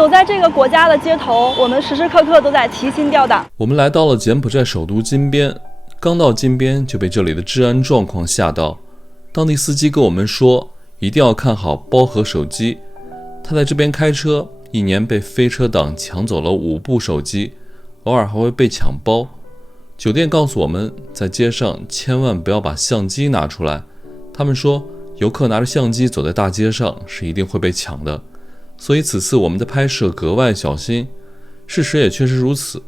走在这个国家的街头，我们时时刻刻都在提心吊胆。我们来到了柬埔寨首都金边，刚到金边就被这里的治安状况吓到。当地司机跟我们说，一定要看好包和手机。他在这边开车，一年被飞车党抢走了5部手机，偶尔还会被抢包。酒店告诉我们，在街上千万不要把相机拿出来。他们说，游客拿着相机走在大街上是一定会被抢的，所以此次我们的拍摄格外小心。事实也确实如此，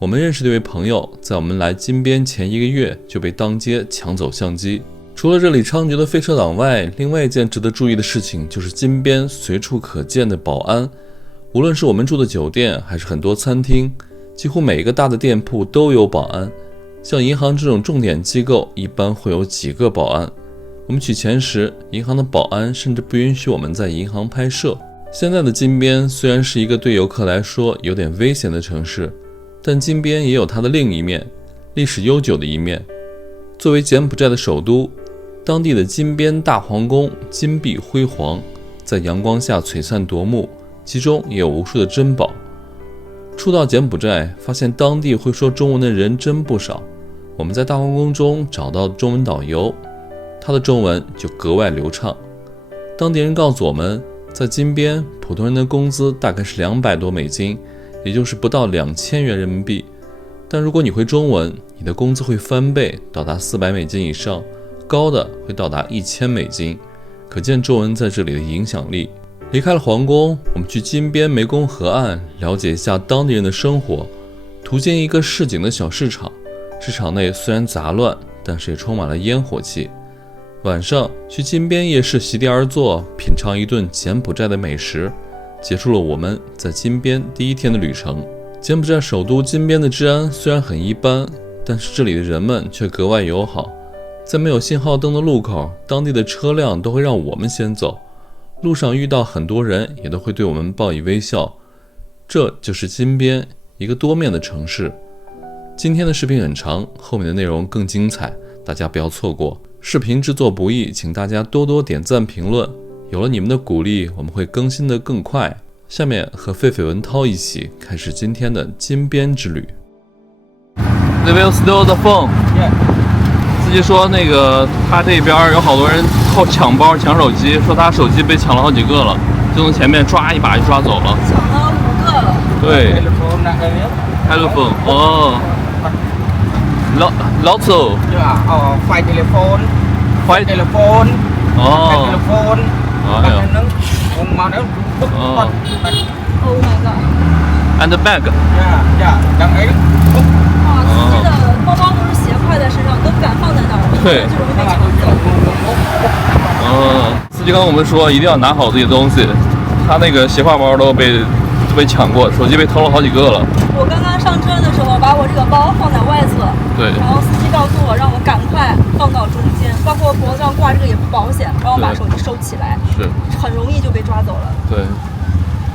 我们认识的一位朋友在我们来金边前1个月就被当街抢走相机。除了这里猖獗的飞车党外，另外一件值得注意的事情就是金边随处可见的保安。无论是我们住的酒店还是很多餐厅，几乎每一个大的店铺都有保安。像银行这种重点机构一般会有几个保安。我们取钱时，银行的保安甚至不允许我们在银行拍摄。现在的金边虽然是一个对游客来说有点危险的城市，但金边也有它的另一面，历史悠久的一面。作为柬埔寨的首都，当地的金边大皇宫金碧辉煌，在阳光下璀璨夺目，其中也有无数的珍宝。初到柬埔寨，发现当地会说中文的人真不少。我们在大皇宫中找到中文导游，他的中文就格外流畅。当地人告诉我们，在金边普通人的工资大概是200多美金，也就是不到2000元人民币。但如果你会中文，你的工资会翻倍，到达400美金以上，高的会到达1000美金。可见中文在这里的影响力。离开了皇宫，我们去金边湄公河岸了解一下当地人的生活。途经一个市井的小市场，市场内虽然杂乱，但是也充满了烟火气。晚上去金边夜市席地而坐，品尝一顿柬埔寨的美食，结束了我们在金边第1天的旅程。柬埔寨首都金边的治安虽然很一般，但是这里的人们却格外友好。在没有信号灯的路口，当地的车辆都会让我们先走，路上遇到很多人也都会对我们报以微笑。这就是金边，一个多面的城市。今天的视频很长，后面的内容更精彩，大家不要错过。视频制作不易，请大家多多点赞评论，有了你们的鼓励，我们会更新得更快。下面和狒狒文涛一起开始今天的金边之旅。They will steal the phone. 司机说那个他这边有好多人抢包抢手机，说他手机被抢了好几个了，就从前面抓一把就抓走了。抢了5个了。对。telephone 哦。lots of. File telephone. File telephone. 哦。telephone. 哎呀。哦。Oh my god. And bag. 哇，司机的包包都是斜挎在身上，都不敢放在那儿，对，就容易被抢走。司机跟我们说一定要拿好自己的东西，他那个斜挎包都被抢过，手机被偷了好几个了。我刚刚上车的时候，把我这个包放在外侧，对，然后司机告诉我让我赶快放到中间，包括脖子上挂这个也不保险，帮我把手机收起来，是很容易就被抓走了。对，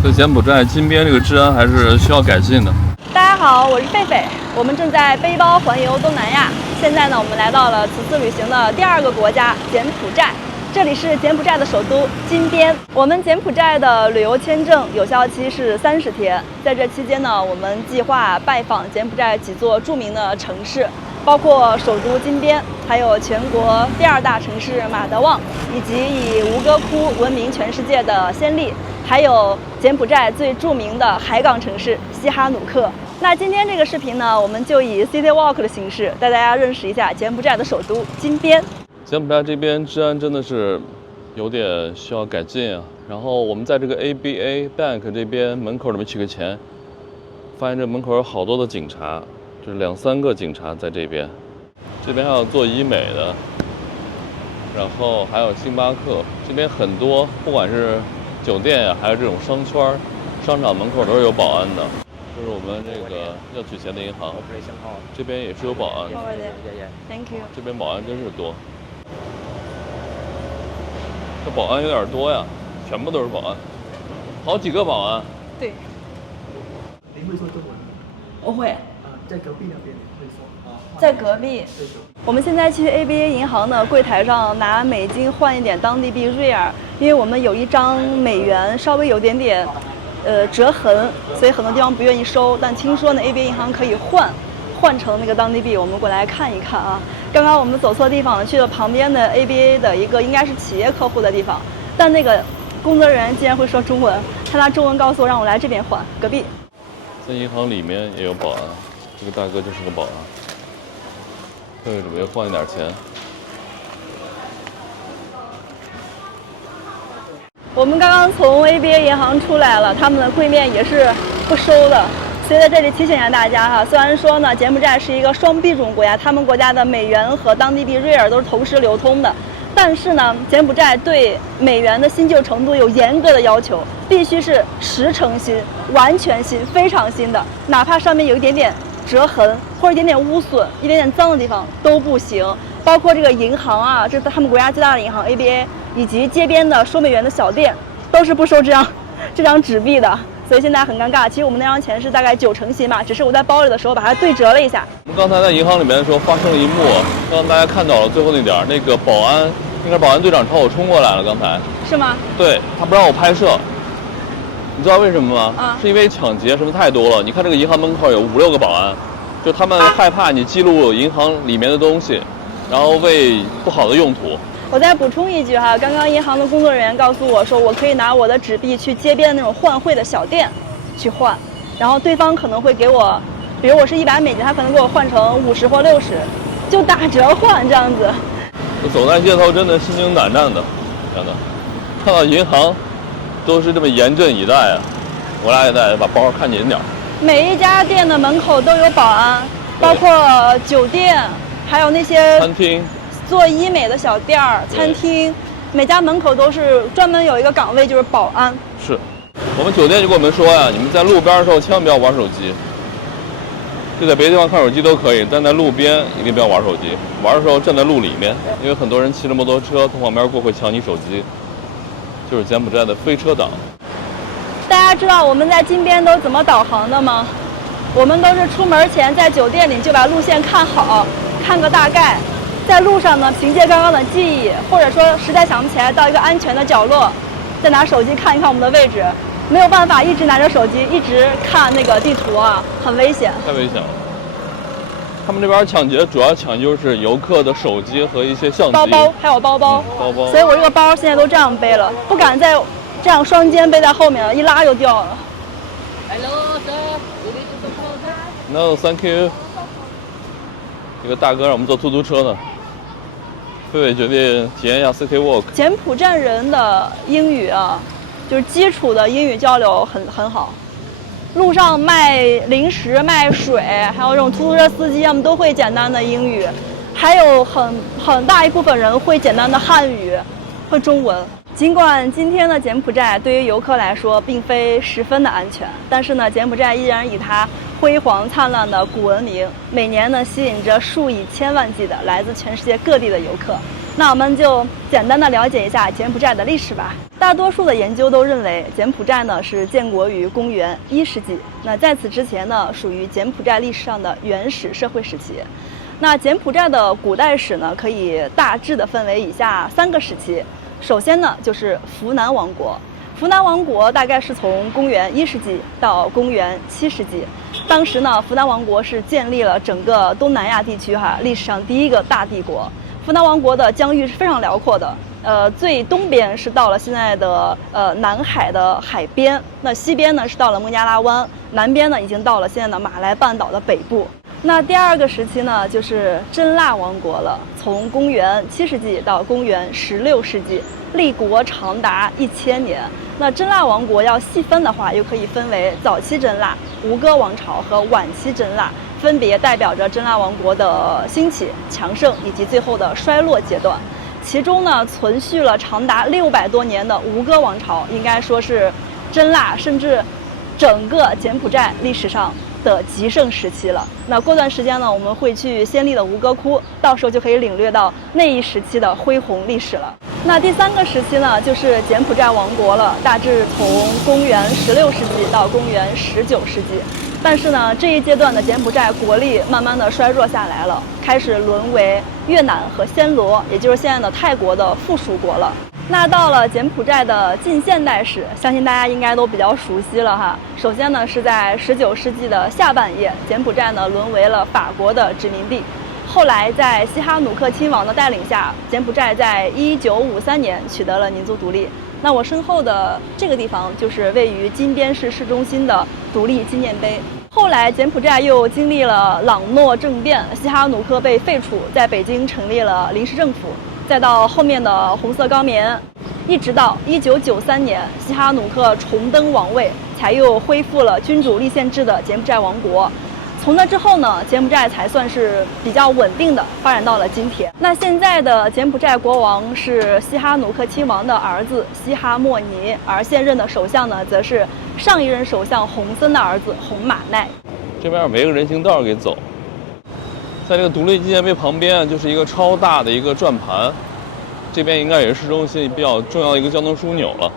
在柬埔寨金边这个治安还是需要改进的。大家好，我是狒狒，我们正在背包环游东南亚。现在呢，我们来到了此次旅行的第2个国家柬埔寨，这里是柬埔寨的首都金边。我们柬埔寨的旅游签证有效期是30天，在这期间呢，我们计划拜访柬埔寨几座著名的城市，包括首都金边，还有全国第2大城市马德旺，以及以吴哥窟闻名全世界的暹粒，还有柬埔寨最著名的海港城市西哈努克。那今天这个视频呢，我们就以 City Walk 的形式带大家认识一下柬埔寨的首都金边。柬埔寨这边治安真的是有点需要改进啊。然后我们在这个 ABA Bank 这边门口里面取个钱，发现这门口有好多的警察，就是2、3个警察在这边。这边还有做医美的，然后还有星巴克，这边很多，不管是酒店呀，还有这种商圈、商场门口都是有保安的。这是我们这个要取钱的银行，这边也是有保安。Thank you。这边保安真是多，这保安有点多呀，全部都是保安，好几个保安。对。您会说中文吗？我会。在隔壁那边会说。在隔壁。我们现在去 ABA 银行的柜台上拿美金换一点当地币瑞尔，因为我们有1张美元稍微有点折痕，所以很多地方不愿意收。但听说呢，ABA 银行可以换成那个当地币，我们过来看一看啊。刚刚我们走错地方了，去了旁边的 ABA 的一个应该是企业客户的地方，但那个工作人员竟然会说中文，他拿中文告诉我让我来这边换，隔壁。在银行里面也有保安，这个大哥就是个保安，对，准备换一点钱。我们刚刚从 ABA 银行出来了，他们的柜面也是不收的。所以在这里提醒一下大家哈，虽然说呢，柬埔寨是一个双币种国家，他们国家的美元和当地币瑞尔都是同时流通的，但是呢，柬埔寨对美元的新旧程度有严格的要求，必须是10成新、完全新、非常新的，哪怕上面有一点点折痕或者一点点污损、一点点脏的地方都不行。包括这个银行啊，这是他们国家最大的银行 ABA， 以及街边的收美元的小店，都是不收这张纸币的。所以现在很尴尬。其实我们那张钱是大概9成新嘛，只是我在包里的时候把它对折了一下。我们刚才在银行里面的时候发生了一幕，刚刚大家看到了最后那点儿，那个保安，应该是保安队长朝我冲过来了，刚才。是吗？对，他不让我拍摄，你知道为什么吗？啊，是因为抢劫什么太多了。你看这个银行门口有5、6个保安，就他们害怕你记录银行里面的东西，然后为不好的用途。我再补充一句哈，刚刚银行的工作人员告诉我说，我可以拿我的纸币去街边那种换汇的小店去换，然后对方可能会给我，比如我是100美金，他可能给我换成50或60，就打折换这样子。我走在街头真的心惊胆战的，真的，看到银行都是这么严阵以待啊！我俩也得把包看紧点。每一家店的门口都有保安，包括酒店，还有那些餐厅。做医美的小店儿、餐厅，每家门口都是专门有一个岗位，就是保安。是，我们酒店就跟我们说呀，你们在路边的时候千万不要玩手机，就在别的地方看手机都可以，但在路边一定不要玩手机。玩的时候站在路里面，因为很多人骑着摩托车从旁边过会抢你手机，就是柬埔寨的飞车党。大家知道我们在金边都怎么导航的吗？我们都是出门前在酒店里就把路线看好，看个大概。在路上呢，凭借刚刚的记忆，或者说实在想不起来，到一个安全的角落，再拿手机看一看我们的位置。没有办法一直拿着手机一直看那个地图啊，很危险。太危险了。他们这边抢劫主要抢就是游客的手机和一些相机、包包，还有包包。包包。所以我这个包现在都这样背了，不敢再这样双肩背在后面了，一拉就掉了。Hello, sir. You need to come out. No, thank you。一个大哥让我们坐出租车呢。贝贝决定体验一下 City Walk。柬埔寨人的英语啊，就是基础的英语交流很好。路上卖零食、卖水，还有这种出租车司机，他们都会简单的英语，还有很大一部分人会简单的汉语，会中文。尽管今天的柬埔寨对于游客来说并非十分的安全，但是呢，柬埔寨依然以它辉煌灿烂的古文明，每年呢吸引着数以千万计的来自全世界各地的游客。那我们就简单的了解一下柬埔寨的历史吧。大多数的研究都认为，柬埔寨呢是建国于公元1世纪。那在此之前呢，属于柬埔寨历史上的原始社会时期。那柬埔寨的古代史呢，可以大致的分为以下3个时期。首先呢，就是扶南王国。扶南王国大概是从公元1世纪到公元7世纪。当时呢，扶南王国是建立了整个东南亚地区历史上第一个大帝国。扶南王国的疆域是非常辽阔的，最东边是到了现在的南海的海边，那西边呢是到了孟加拉湾，南边呢已经到了现在的马来半岛的北部。那第2个时期呢，就是真腊王国了，从公元7世纪到公元16世纪，立国长达1000年。那真腊王国要细分的话，又可以分为早期真腊、吴哥王朝和晚期真腊，分别代表着真腊王国的兴起、强盛以及最后的衰落阶段。其中呢，存续了长达600多年的吴哥王朝，应该说是真腊甚至整个柬埔寨历史上的极盛时期了。那过段时间呢，我们会去先例的吴哥窟，到时候就可以领略到那一时期的恢宏历史了。那第3个时期呢，就是柬埔寨王国了，大致从公元16世纪到公元19世纪。但是呢，这一阶段的柬埔寨国力慢慢的衰弱下来了，开始沦为越南和暹罗，也就是现在的泰国的附属国了。那到了柬埔寨的近现代史，相信大家应该都比较熟悉了哈。首先呢，是在19世纪的下半叶，柬埔寨呢沦为了法国的殖民地。后来在西哈努克亲王的带领下，柬埔寨在1953年取得了民族独立。那我身后的这个地方就是位于金边市市中心的独立纪念碑。后来柬埔寨又经历了朗诺政变，西哈努克被废除，在北京成立了临时政府。再到后面的红色高棉，一直到1993年，西哈努克重登王位，才又恢复了君主立宪制的柬埔寨王国。从那之后呢，柬埔寨才算是比较稳定的发展到了今天。那现在的柬埔寨国王是西哈努克亲王的儿子西哈莫尼，而现任的首相呢，则是上一任首相洪森的儿子洪马奈。这边没个人行道给走。在这个独立纪念碑旁边，就是一个超大的一个转盘，这边应该也是市中心比较重要的一个交通枢纽了。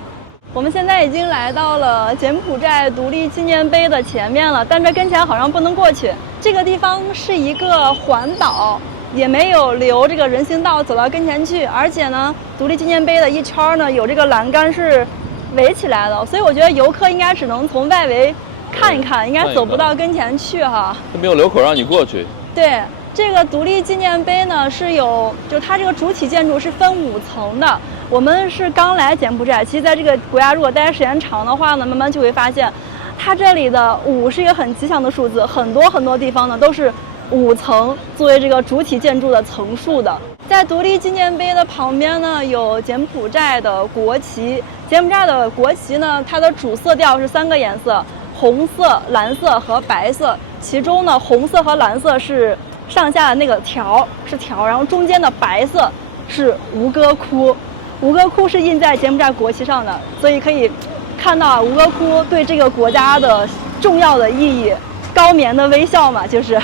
我们现在已经来到了柬埔寨独立纪念碑的前面了，但这跟前好像不能过去。这个地方是一个环岛，也没有留这个人行道走到跟前去，而且呢，独立纪念碑的一圈呢有这个栏杆是围起来的，所以我觉得游客应该只能从外围看一看，应该走不到跟前去哈。没有留口让你过去。对，这个独立纪念碑呢是有，就它这个主体建筑是分5层的。我们是刚来柬埔寨，其实在这个国家如果待时间长的话呢，慢慢就会发现，它这里的5是一个很吉祥的数字，很多地方呢都是5层作为这个主体建筑的层数的。在独立纪念碑的旁边呢，有柬埔寨的国旗。柬埔寨的国旗呢，它的主色调是3个颜色：红色、蓝色和白色。其中呢，红色和蓝色是上下的那个条是条，然后中间的白色是吴哥窟。吴哥窟是印在柬埔寨国旗上的，所以可以看到吴哥窟对这个国家的重要的意义。高棉的微笑嘛，就是。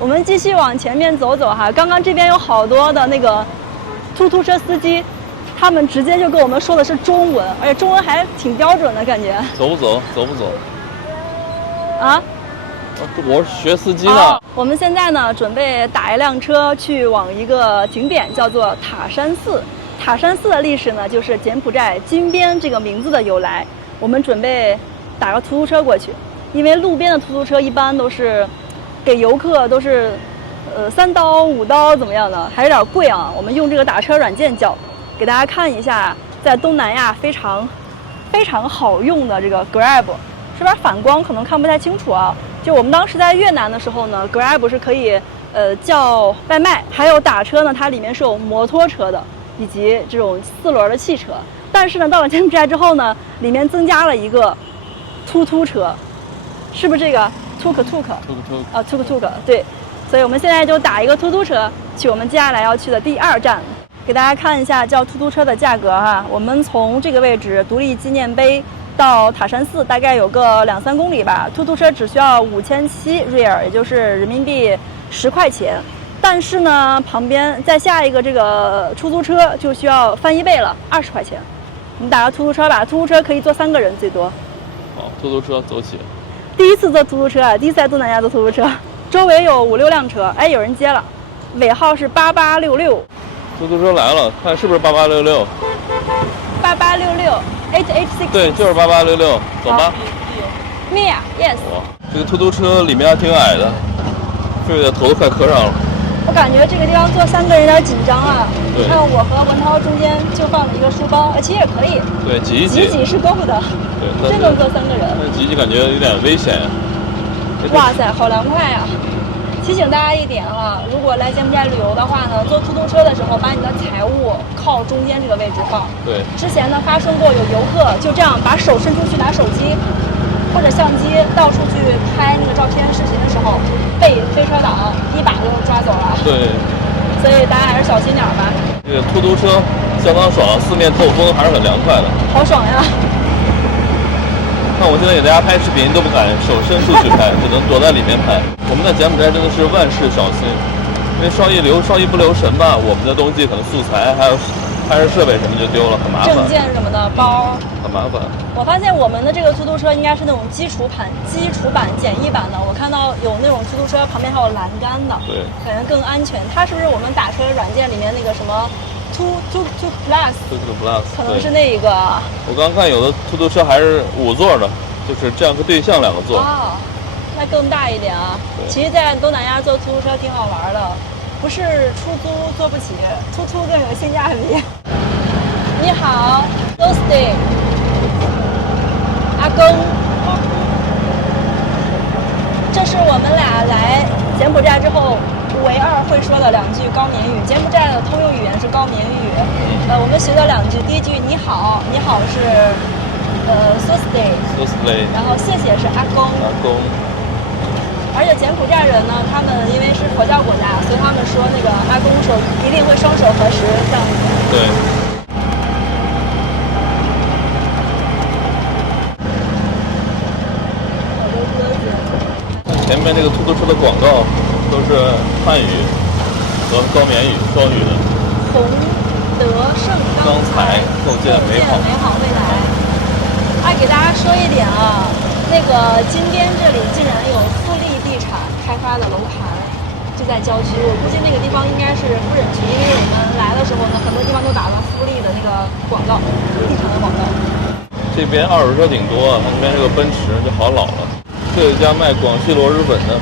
我们继续往前面走走哈，刚刚这边有好多的那个突突车司机，他们直接就跟我们说的是中文，而且中文还挺标准的感觉。走不走？走不走？啊？我是学司机的。我们现在呢，准备打一辆车去往一个景点，叫做塔山寺。塔山寺的历史呢，就是柬埔寨金边这个名字的由来。我们准备打个突突车过去，因为路边的突突车一般都是给游客都是3刀5刀怎么样的，还有点贵啊。我们用这个打车软件叫，给大家看一下，在东南亚非常好用的这个 Grab， 这边反光可能看不太清楚啊。就我们当时在越南的时候呢 ，Grab 是可以叫外卖，还有打车呢，它里面是有摩托车的，以及这种4轮的汽车。但是呢，到了柬埔寨之后呢，里面增加了一个突突车，是不是这个 tuk tuk 啊 tuk tuk 对，所以我们现在就打一个突突车去我们接下来要去的第2站。给大家看一下叫突突车的价格哈，我们从这个位置独立纪念碑到塔山寺大概有个2-3公里吧，突突车只需要5700 rial， 也就是人民币10块钱。但是呢，旁边再下一个这个出租车就需要翻1倍了，20块钱。你打个突突车吧，突突车可以坐3个人最多。好，突突车走起。第一次坐突突车啊，第一次在东南亚坐突突车，周围有5-6辆车，哎，有人接了，尾号是8866。突突车来了，看是不是8866？8866 8H6。对，就是8866，走吧。Mia yes。哇，这个突突车里面还挺矮的，这个头都快磕上了。我感觉这个地方坐3个人有点紧张啊。对，你看我和文涛中间就放了一个书包，其实也可以。对，挤一挤。挤是够的。对，真能坐3个人。但挤挤感觉有点危险呀。哇塞，好凉快呀！提醒大家一点哈，如果来柬埔寨旅游的话呢，坐突突车的时候，把你的财物靠中间这个位置放。对。之前呢发生过有游客就这样把手伸出去拿手机或者相机到处去拍那个照片视频的时候，被飞车党一把就抓走了。对。所以大家还是小心点吧。这个突突车相当爽，四面透风，还是很凉快的。好爽呀！看我现在给大家拍视频都不敢手伸出去拍，只能躲在里面拍。我们在柬埔寨真的是万事小心，因为稍一不留神吧，我们的东西可能素材还有拍摄设备什么就丢了，很麻烦。证件什么的，包很麻烦。我发现我们的这个出租车应该是那种基础版、简易版的。我看到有那种出租车旁边还有栏杆的，对，感觉更安全。它是不是我们打车软件里面那个什么 Tuk Plus？可能是那一个。我刚看有的出租车还是5座的，就是这样个对向2个座。哦，那更大一点啊。对其实，在东南亚坐出租车挺好玩的，不是出租坐不起，突突更有性价比。你好 ，Do stay， 阿公。这是我们俩来柬埔寨之后唯二会说的2句高棉语。柬埔寨的通用语言是高棉语。我们学了2句，第一句你好，你好是So stay， 然后谢谢是阿公。阿公。而且柬埔寨人呢，他们因为是佛教国家，所以他们说那个阿公手一定会双手合十这样子。对。前面这个出租车的广告都是汉语和高棉语双语的。弘德盛钢材构建美好未来。给大家说一点啊，那个金边这里竟然有富力地产开发的楼盘，就在郊区。我估计那个地方应该是富人区，因为我们来的时候呢，很多地方都打了富力的那个广告，地产的广告。这边二手车挺多，那边这个奔驰就好老了。这有一家卖广西螺蛳粉的，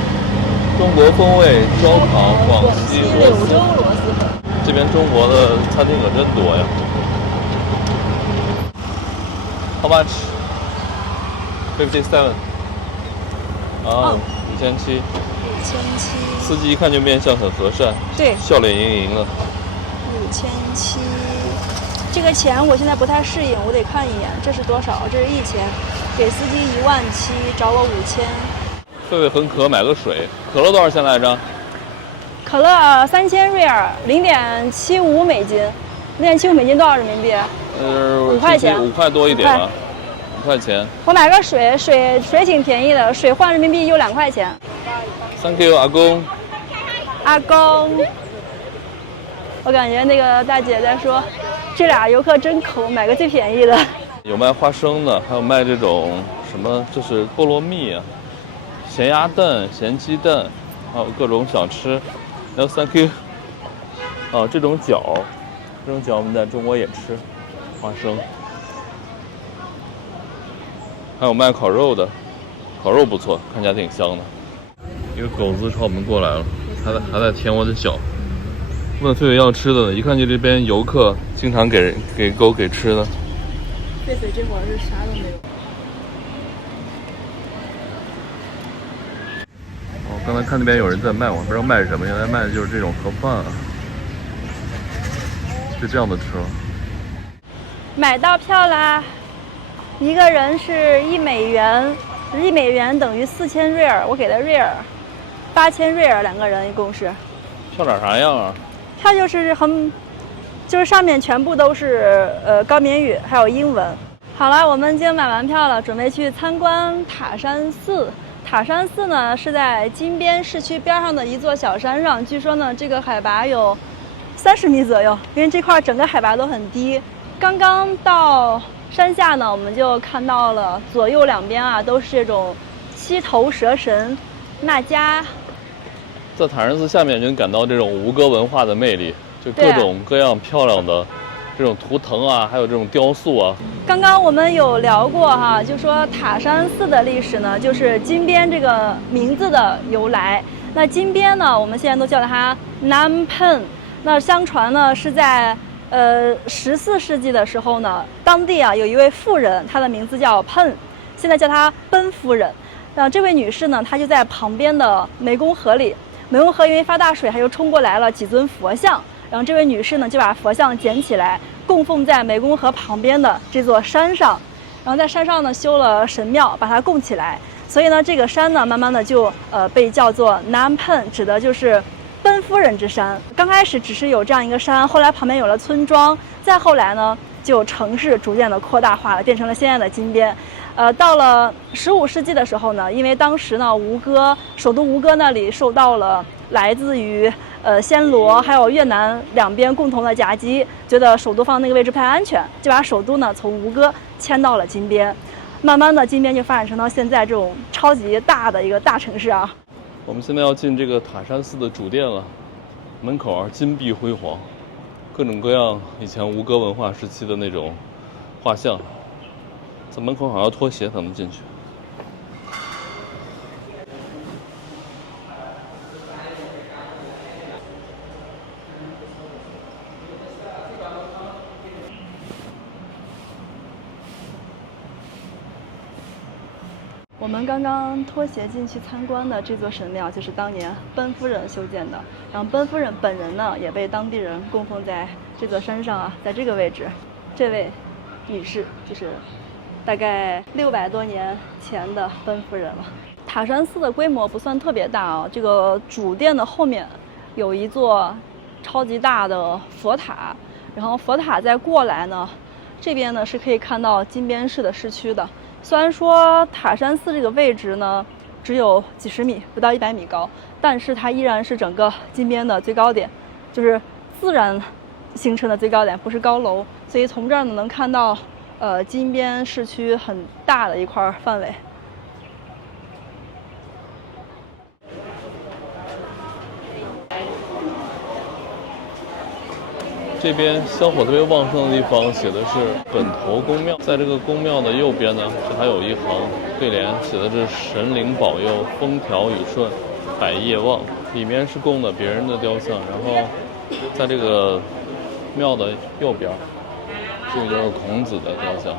中国风味烧烤广西柳州螺蛳粉。这边中国的餐厅可真多呀。How much? 57。啊，5700。5700。司机一看就面相很和善，对，笑脸盈盈的。5700。这个钱我现在不太适应，我得看一眼，这是多少？这是1000，给司机17000，找我5000。狒狒很渴，买个水。可乐多少钱来着？可乐3000瑞尔，0.75美金，0.75美金多少人民币？5块钱，5块多一点吧，5块钱。我买个水挺便宜的，水换人民币就2块钱。Thank you， 阿公。阿公，我感觉那个大姐在说，这俩游客真抠，买个最便宜的。有卖花生的，还有卖这种什么，这是菠萝蜜啊，咸鸭蛋、咸鸡蛋，还有各种小吃。还有 Thank you。啊，这种饺我们在中国也吃，花生。还有卖烤肉的，烤肉不错，看起来挺香的。一个狗子朝我们过来了，还在舔我的脚，问狒狒要吃的呢。一看就这边游客经常给狗给吃的。狒狒这会儿是啥都没有。刚才看那边有人在卖，我不知道卖什么，原来卖的就是这种盒饭啊，就这样的车。买到票啦，一个人是1美元，1美元等于4000瑞尔，我给的瑞尔，8000瑞尔2个人一共是。票长啥样啊？票就是上面全部都是高棉语，还有英文。好了，我们已经买完票了，准备去参观塔山寺。塔山寺呢是在金边市区边上的一座小山上，据说呢这个海拔有30米左右，因为这块整个海拔都很低。刚刚到山下呢，我们就看到了左右两边啊都是这种7头蛇神那迦。在塔山寺下面就能感到这种吴哥文化的魅力，就各种各样漂亮的这种图腾啊，还有这种雕塑啊。刚刚我们有聊过哈，就说塔山寺的历史呢，就是金边这个名字的由来。那金边呢，我们现在都叫它 Nam Pen。那相传呢是在14世纪的时候呢，当地啊有一位妇人，她的名字叫 Pen， 现在叫她奔夫人。这位女士呢，她就在旁边的湄公河里，湄公河因为发大水，她就冲过来了几尊佛像。然后这位女士呢就把佛像捡起来，供奉在湄公河旁边的这座山上，然后在山上呢修了神庙，把它供起来。所以呢，这个山呢慢慢的就被叫做 Nam Pen， 指的就是奔夫人之山。刚开始只是有这样一个山，后来旁边有了村庄，再后来呢就城市逐渐的扩大化了，变成了现在的金边。到了15世纪的时候呢，因为当时呢首都吴哥那里受到了来自于暹罗还有越南两边共同的夹击，觉得首都放那个位置不太安全，就把首都呢从吴哥迁到了金边。慢慢的金边就发展成到现在这种超级大的一个大城市啊。我们现在要进这个塔山寺的主殿了，门口金碧辉煌，各种各样以前吴哥文化时期的那种画像，在门口好像要脱鞋才能进去。我们刚刚脱鞋进去参观的这座神庙，就是当年奔夫人修建的。然后奔夫人本人呢，也被当地人供奉在这座山上啊，在这个位置。这位女士就是大概600多年前的奔夫人了。塔山寺的规模不算特别大啊，这个主殿的后面有一座超级大的佛塔，然后佛塔再过来呢，这边呢是可以看到金边市的市区的。虽然说塔山寺这个位置呢只有几十米，不到100米高，但是它依然是整个金边的最高点，就是自然形成的最高点，不是高楼。所以从这儿呢能看到金边市区很大的一块范围。这边香火特别旺盛的地方写的是本头公庙，在这个公庙的右边呢，这还有一行对联，写的是神灵保佑，风调雨顺，百业旺。里面是供的别人的雕像，然后在这个庙的右边，这个就是孔子的雕像，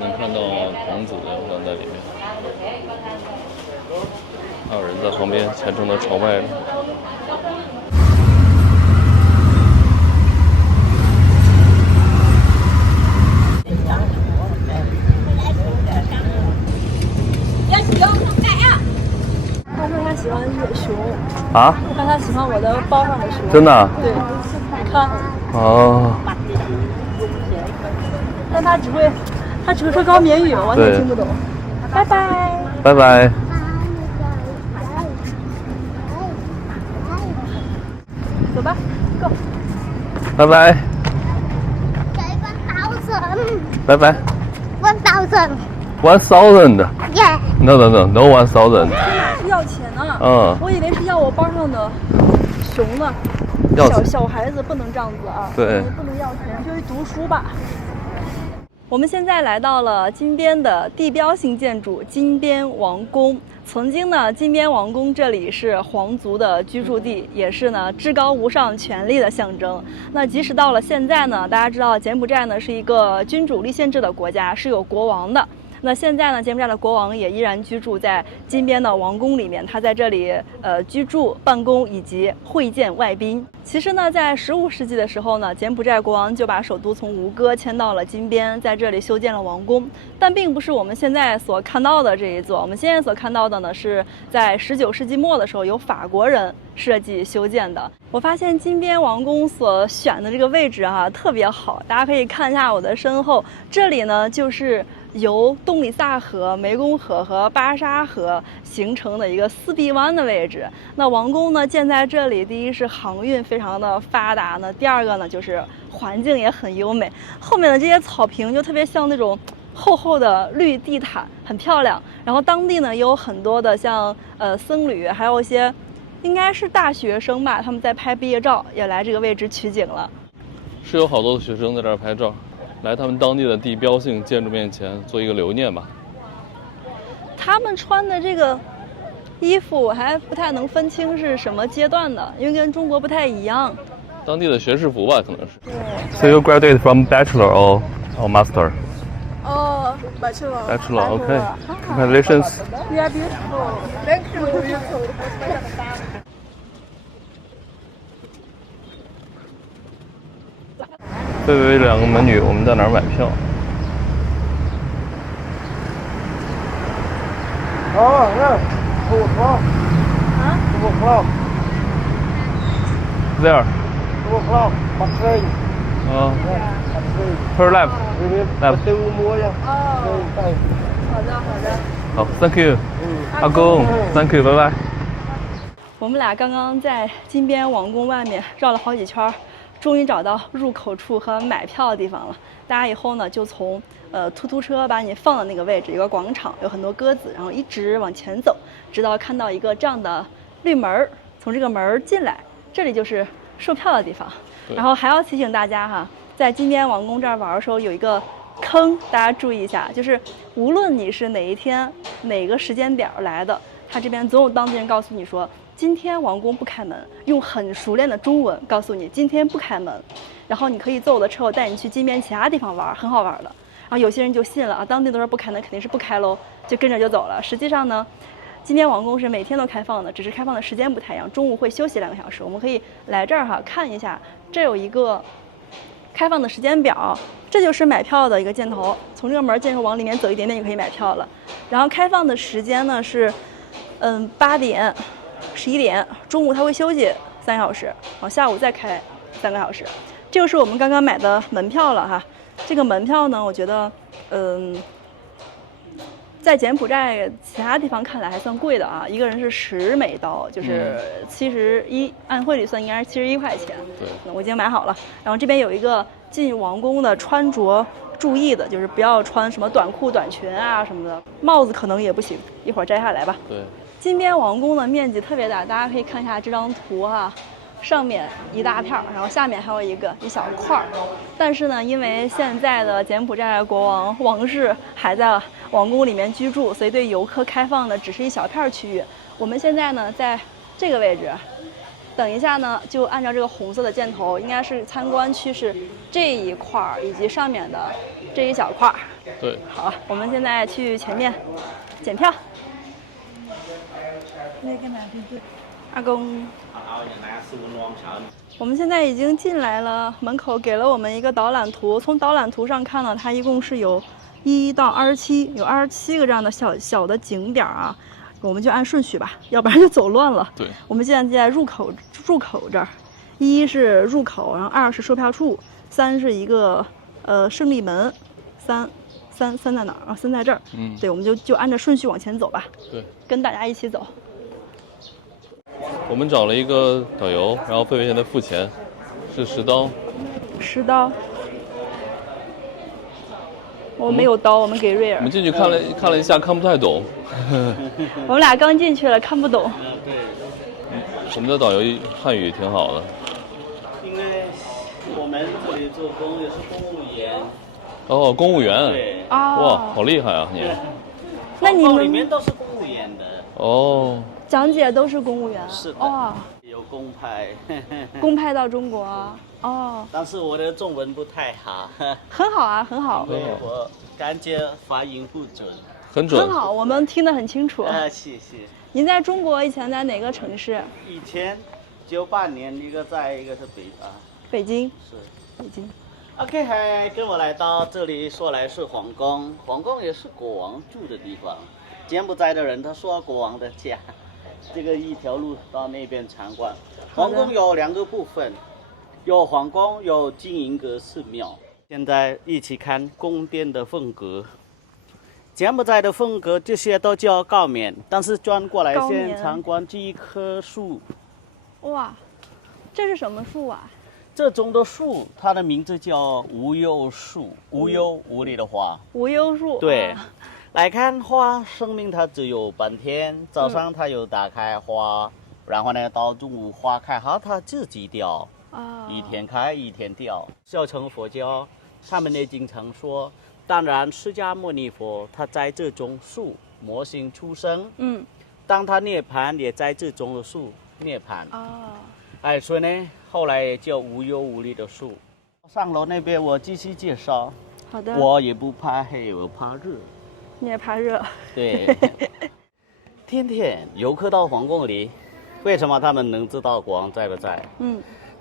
能看到孔子的雕像在里面，还有人在旁边虔诚的朝拜着。喜欢野熊啊？我看他喜欢我的包上的熊。真的啊？对，你看。哦。但他只会说高棉语，我完全听不懂。拜拜。拜拜。走吧 ，Go。拜拜。拜拜。 1,000. 1,000. Yeah. No 1,000. 是要钱呢。嗯。我以为是要我包上的熊呢。小孩子不能这样子啊。对。不能要钱，就去读书吧。我们现在来到了金边的地标性建筑金边王宫。曾经呢，金边王宫这里是皇族的居住地，也是呢至高无上权力的象征。那即使到了现在呢，大家知道柬埔寨呢是一个君主立宪制的国家，是有国王的。那现在呢，柬埔寨的国王也依然居住在金边的王宫里面，他在这里居住、办公以及会见外宾。其实呢，在15世纪的时候呢，柬埔寨国王就把首都从吴哥迁到了金边，在这里修建了王宫，但并不是我们现在所看到的这一座。我们现在所看到的呢，是在19世纪末的时候由法国人设计修建的。我发现金边王宫所选的这个位置啊特别好，大家可以看一下我的身后，这里呢就是由洞里萨河、湄公河和巴沙河形成的一个四壁湾的位置。那王宫呢建在这里，第一是航运非常的发达呢，第二个呢就是环境也很优美，后面的这些草坪就特别像那种厚厚的绿地毯，很漂亮。然后当地呢也有很多的像僧侣，还有一些应该是大学生吧，他们在拍毕业照，也来这个位置取景了。是有好多的学生在这儿拍照，来他们当地的地标性建筑面前做一个留念吧。他们穿的这个衣服我还不太能分清是什么阶段的，因为跟中国不太一样。当地的学士服吧，可能是。So you graduate from bachelor or master? Oh, bachelor. Bachelor, okay. Congratulations. You are beautiful. Thank you. 这位两个美女，我们在哪儿买票？Oh, yeah. 2 o'clock. 2 o'clock. There. 2 o'clock. Bắt train. Bắt train. Per left. Left. Tư mua nha. 好的，好的。好 ，Thank you，阿公 ，Thank you，拜拜。我们俩刚刚在金边王宫外面绕了好几圈，终于找到入口处和买票的地方了。大家以后呢就从突突车把你放到那个位置，有个广场，有很多鸽子，然后一直往前走，直到看到一个这样的绿门，从这个门进来，这里就是售票的地方。然后还要提醒大家哈，在金边王宫这儿玩的时候有一个坑，大家注意一下，就是无论你是哪一天哪个时间点来的，他这边总有当地人告诉你说今天王宫不开门，用很熟练的中文告诉你今天不开门，然后你可以坐我的车，我带你去金边其他地方玩，很好玩的。然后有些人就信了啊，当地都说不开，那肯定是不开喽，就跟着就走了。实际上呢，金边王宫是每天都开放的，只是开放的时间不太一样，中午会休息2个小时。我们可以来这儿哈看一下，这有一个开放的时间表，这就是买票的一个箭头，从这个门进入往里面走一点点就可以买票了。然后开放的时间呢是8点、11点，中午它会休息3个小时，然后下午再开3个小时。这就是我们刚刚买的门票了哈。这个门票呢，我觉得，在柬埔寨其他地方看来还算贵的啊，一个人是10美刀，就是71，按汇率算应该是71块钱。对，我已经买好了。然后这边有一个进王宫的穿着注意的，就是不要穿什么短裤、短裙啊什么的，帽子可能也不行，一会儿摘下来吧。对，金边王宫的面积特别大，大家可以看一下这张图哈。上面一大片，然后下面还有一小块儿。但是呢，因为现在的柬埔寨国王王室还在王宫里面居住，所以对游客开放的只是一小片区域。我们现在呢，在这个位置，等一下呢，就按照这个红色的箭头，应该是参观区是这一块儿以及上面的这一小块儿。对，好，我们现在去前面检票。阿公。我们现在已经进来了，门口给了我们一个导览图。从导览图上看呢，它一共是有1到27，有27个这样的小的景点啊。我们就按顺序吧，要不然就走乱了。对，我们现在在入口这儿，1是入口，然后2是售票处，3是一个胜利门，3在哪儿啊？3在这儿。对，我们就按照顺序往前走吧。对，跟大家一起走。我们找了一个导游，然后贝贝现在付钱，是10刀。10刀。我没有刀，我们给瑞尔。我们进去看了一下，看不太懂。我们俩刚进去了，看不懂。对。我们的导游汉语挺好的。因为我们这里做工也是公务员。哦，公务员。对。哇，好厉害啊你！那你们里面都是公务员的。哦。讲解都是公务员。是的。哇。有公派。公派到中国。哦。但是我的中文不太好。很好啊，很好。对，我感觉发音不准。很准。很好，我们听得很清楚。谢谢。您在中国以前在哪个城市？以前98年，一个是北京。是。北京。OK， 还跟我来到这里，说来是皇宫，皇宫也是国王住的地方。柬埔寨的人他说国王的家，这个一条路到那边参观。皇宫有2个部分，有皇宫，有金银阁寺庙。现在一起看宫殿的风格。柬埔寨的风格这些都叫高棉，但是转过来先参观这一棵树。哇，这是什么树啊？这种的树，它的名字叫无忧树，无忧无虑的花。无忧树。对，来看花，生命它只有半天，早上它有打开花，然后呢到中午花开好，它自己掉，一天开一天掉。小乘佛教，他们也经常说，当然释迦牟尼佛他在这种树模型出生，当他涅槃也在这种的树涅槃。所以呢，后来也叫无忧无虑的树。上楼那边我继续介绍。好的。我也不怕黑，我怕热。你也怕热？对。天天游客到皇宫里，为什么他们能知道国王在不在？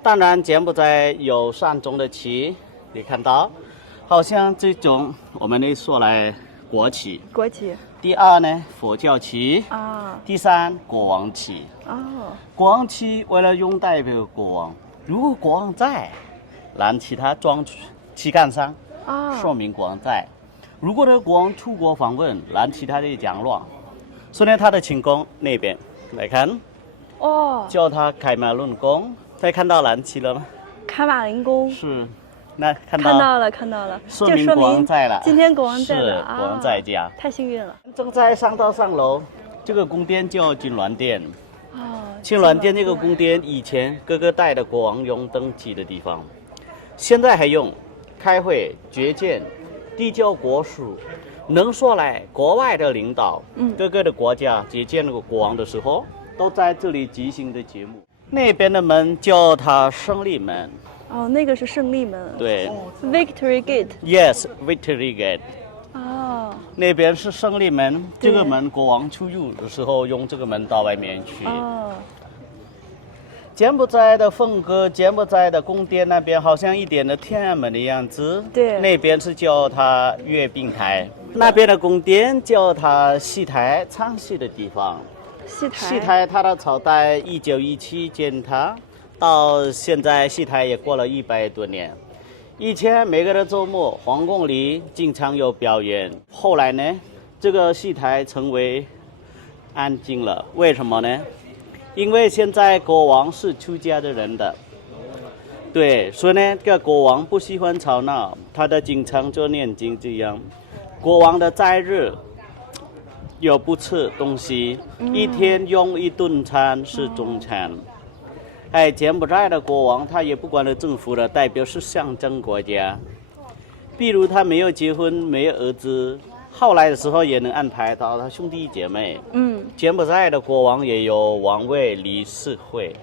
当然柬埔寨有3种的旗，你看到，好像这种我们说来国旗。国旗。第2呢，佛教旗。第3，国王旗。国王旗为了用代表国王，如果国王在，让其他装旗杆上，说明国王在。如果呢国王出国访问，让其他的降落。所以呢，他的寝宫那边来看，叫他开马论宫。大家看到蓝旗了吗？开马林宫。是。那看到了，说明国王在了。今天国王在了，国王在家，太幸运了。正在上楼，这个宫殿叫金銮殿。青鸾殿这个宫殿以前各个代的国王用登基的地方，现在还用，开会决见，递交国书，能说来国外的领导，各个的国家接见那个国王的时候，都在这里举行的节目。那边的门叫它胜利门。哦，那个是胜利门。对 ，Victory Gate。Yes, Victory Gate。哦。那边是胜利门，这个门国王出入的时候用这个门到外面去。哦。柬埔寨的风格，柬埔寨的宫殿那边好像一点的天安门的样子。对。那边是叫它阅兵台，那边的宫殿叫它戏台，唱戏的地方。戏台它的朝代1917建它，到现在戏台也过了100多年。以前每个的周末，皇宫里经常有表演。后来呢，这个戏台成为安静了。为什么呢？因为现在国王是出家的人的，对，所以呢，这个国王不喜欢吵闹，他的经常做念经这样。国王的斋日有不吃东西，一天用1顿餐是中餐。哎，柬埔寨的国王他也不管了政府的代表是象征国家，比如他没有结婚，没有儿子。后来的时候也能安排到他兄弟姐妹。柬埔寨的国王也有王位理事会。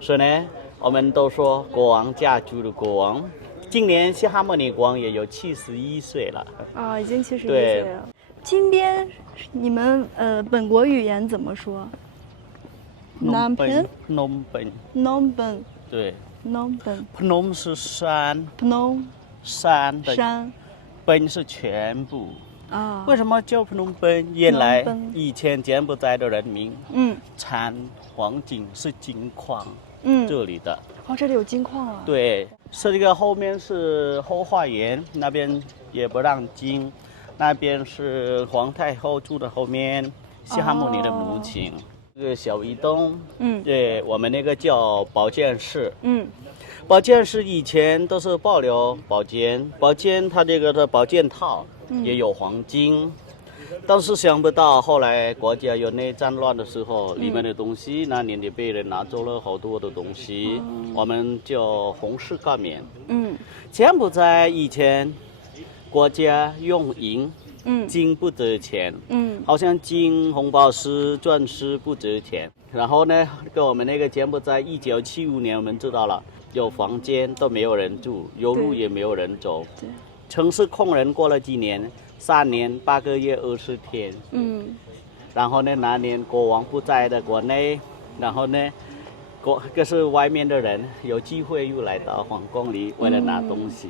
所以呢，我们都说国王家族的国王。今年西哈莫尼国王也有71岁了。啊，已经71岁了。金边，你们本国语言怎么说？南边。Phnom Penh。Phnom Penh。对。Phnom Penh。Phnom 是山。Phnom。山的。山。Penh 是全部。啊，为什么叫普农本？原来以前柬埔寨的人民，产黄金是金矿，这里的。哦，这里有金矿啊。对，这个后面是后花园，那边也不让进，那边是皇太后住的后面，西哈穆尼的母亲。这个小移动，对，我们那个叫保健室，保健室以前都是保留保健它这个的保健套。也有黄金，但是想不到后来国家有内战乱的时候，里面的东西那年也被人拿走了好多的东西，我们叫红石革命。柬埔寨以前国家用银，金不值钱，好像金、红宝石、钻石不值钱。然后呢，跟我们那个柬埔寨1975年我们知道了，有房间都没有人住，有路也没有人走。城市空人过了几年，3年8个月20天。然后呢，那年国王不在的国内，然后呢，就是外面的人有机会又来到皇宫里，为了拿东西。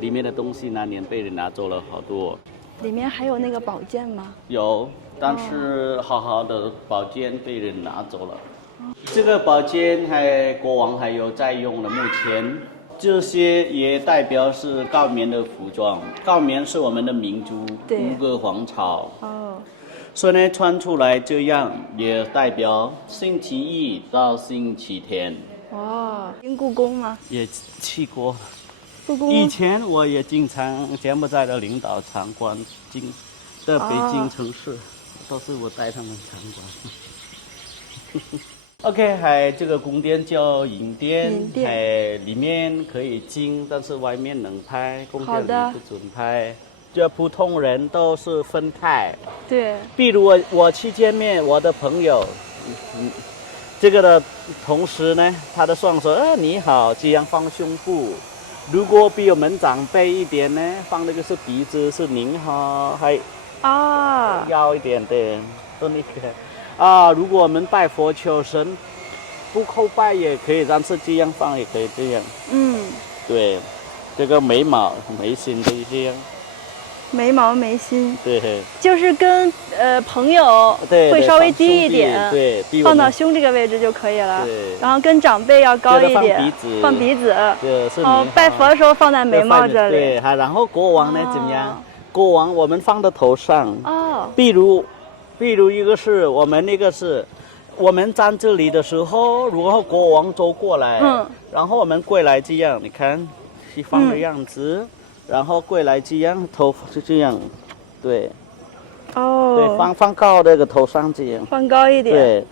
里面的东西那年被人拿走了好多。里面还有那个宝剑吗？有，但是好好的宝剑被人拿走了。这个宝剑国王还有在用的，目前。这些也代表是高棉的服装，高棉是我们的民族5个皇朝。所以呢，穿出来这样也代表星期一到星期天。哇，进故宫吗？也去过。故宫。以前我也经常柬埔寨的领导参观的北京城市，都是我带他们参观。OK， 这个宫殿叫银殿，里面可以进，但是外面能拍，宫殿里不准拍。这普通人都是分开。对。比如我去见面我的朋友，这个的同时呢，他的双手你好，这样放胸部。如果比我们长辈一点呢，放那个是鼻子是您好，还要一点的，都那个。如果我们拜佛求神，不叩拜也可以，但是这样放也可以这样。对，这个眉毛眉心都这样。眉毛眉心。对。就是跟朋友会稍微低一点，对，放到胸这个位置就可以了。对。然后跟长辈要高一点，放鼻子。对，是。拜佛的时候放在眉毛这里。对，然后国王呢怎么样？国王我们放到头上。比如一个是我们那个是，我们站这里的时候，如果国王走过来，然后我们跪来这样，你看西方的样子，然后跪来这样，头是这样，对，对，放高那个头上这样，放高一点，对，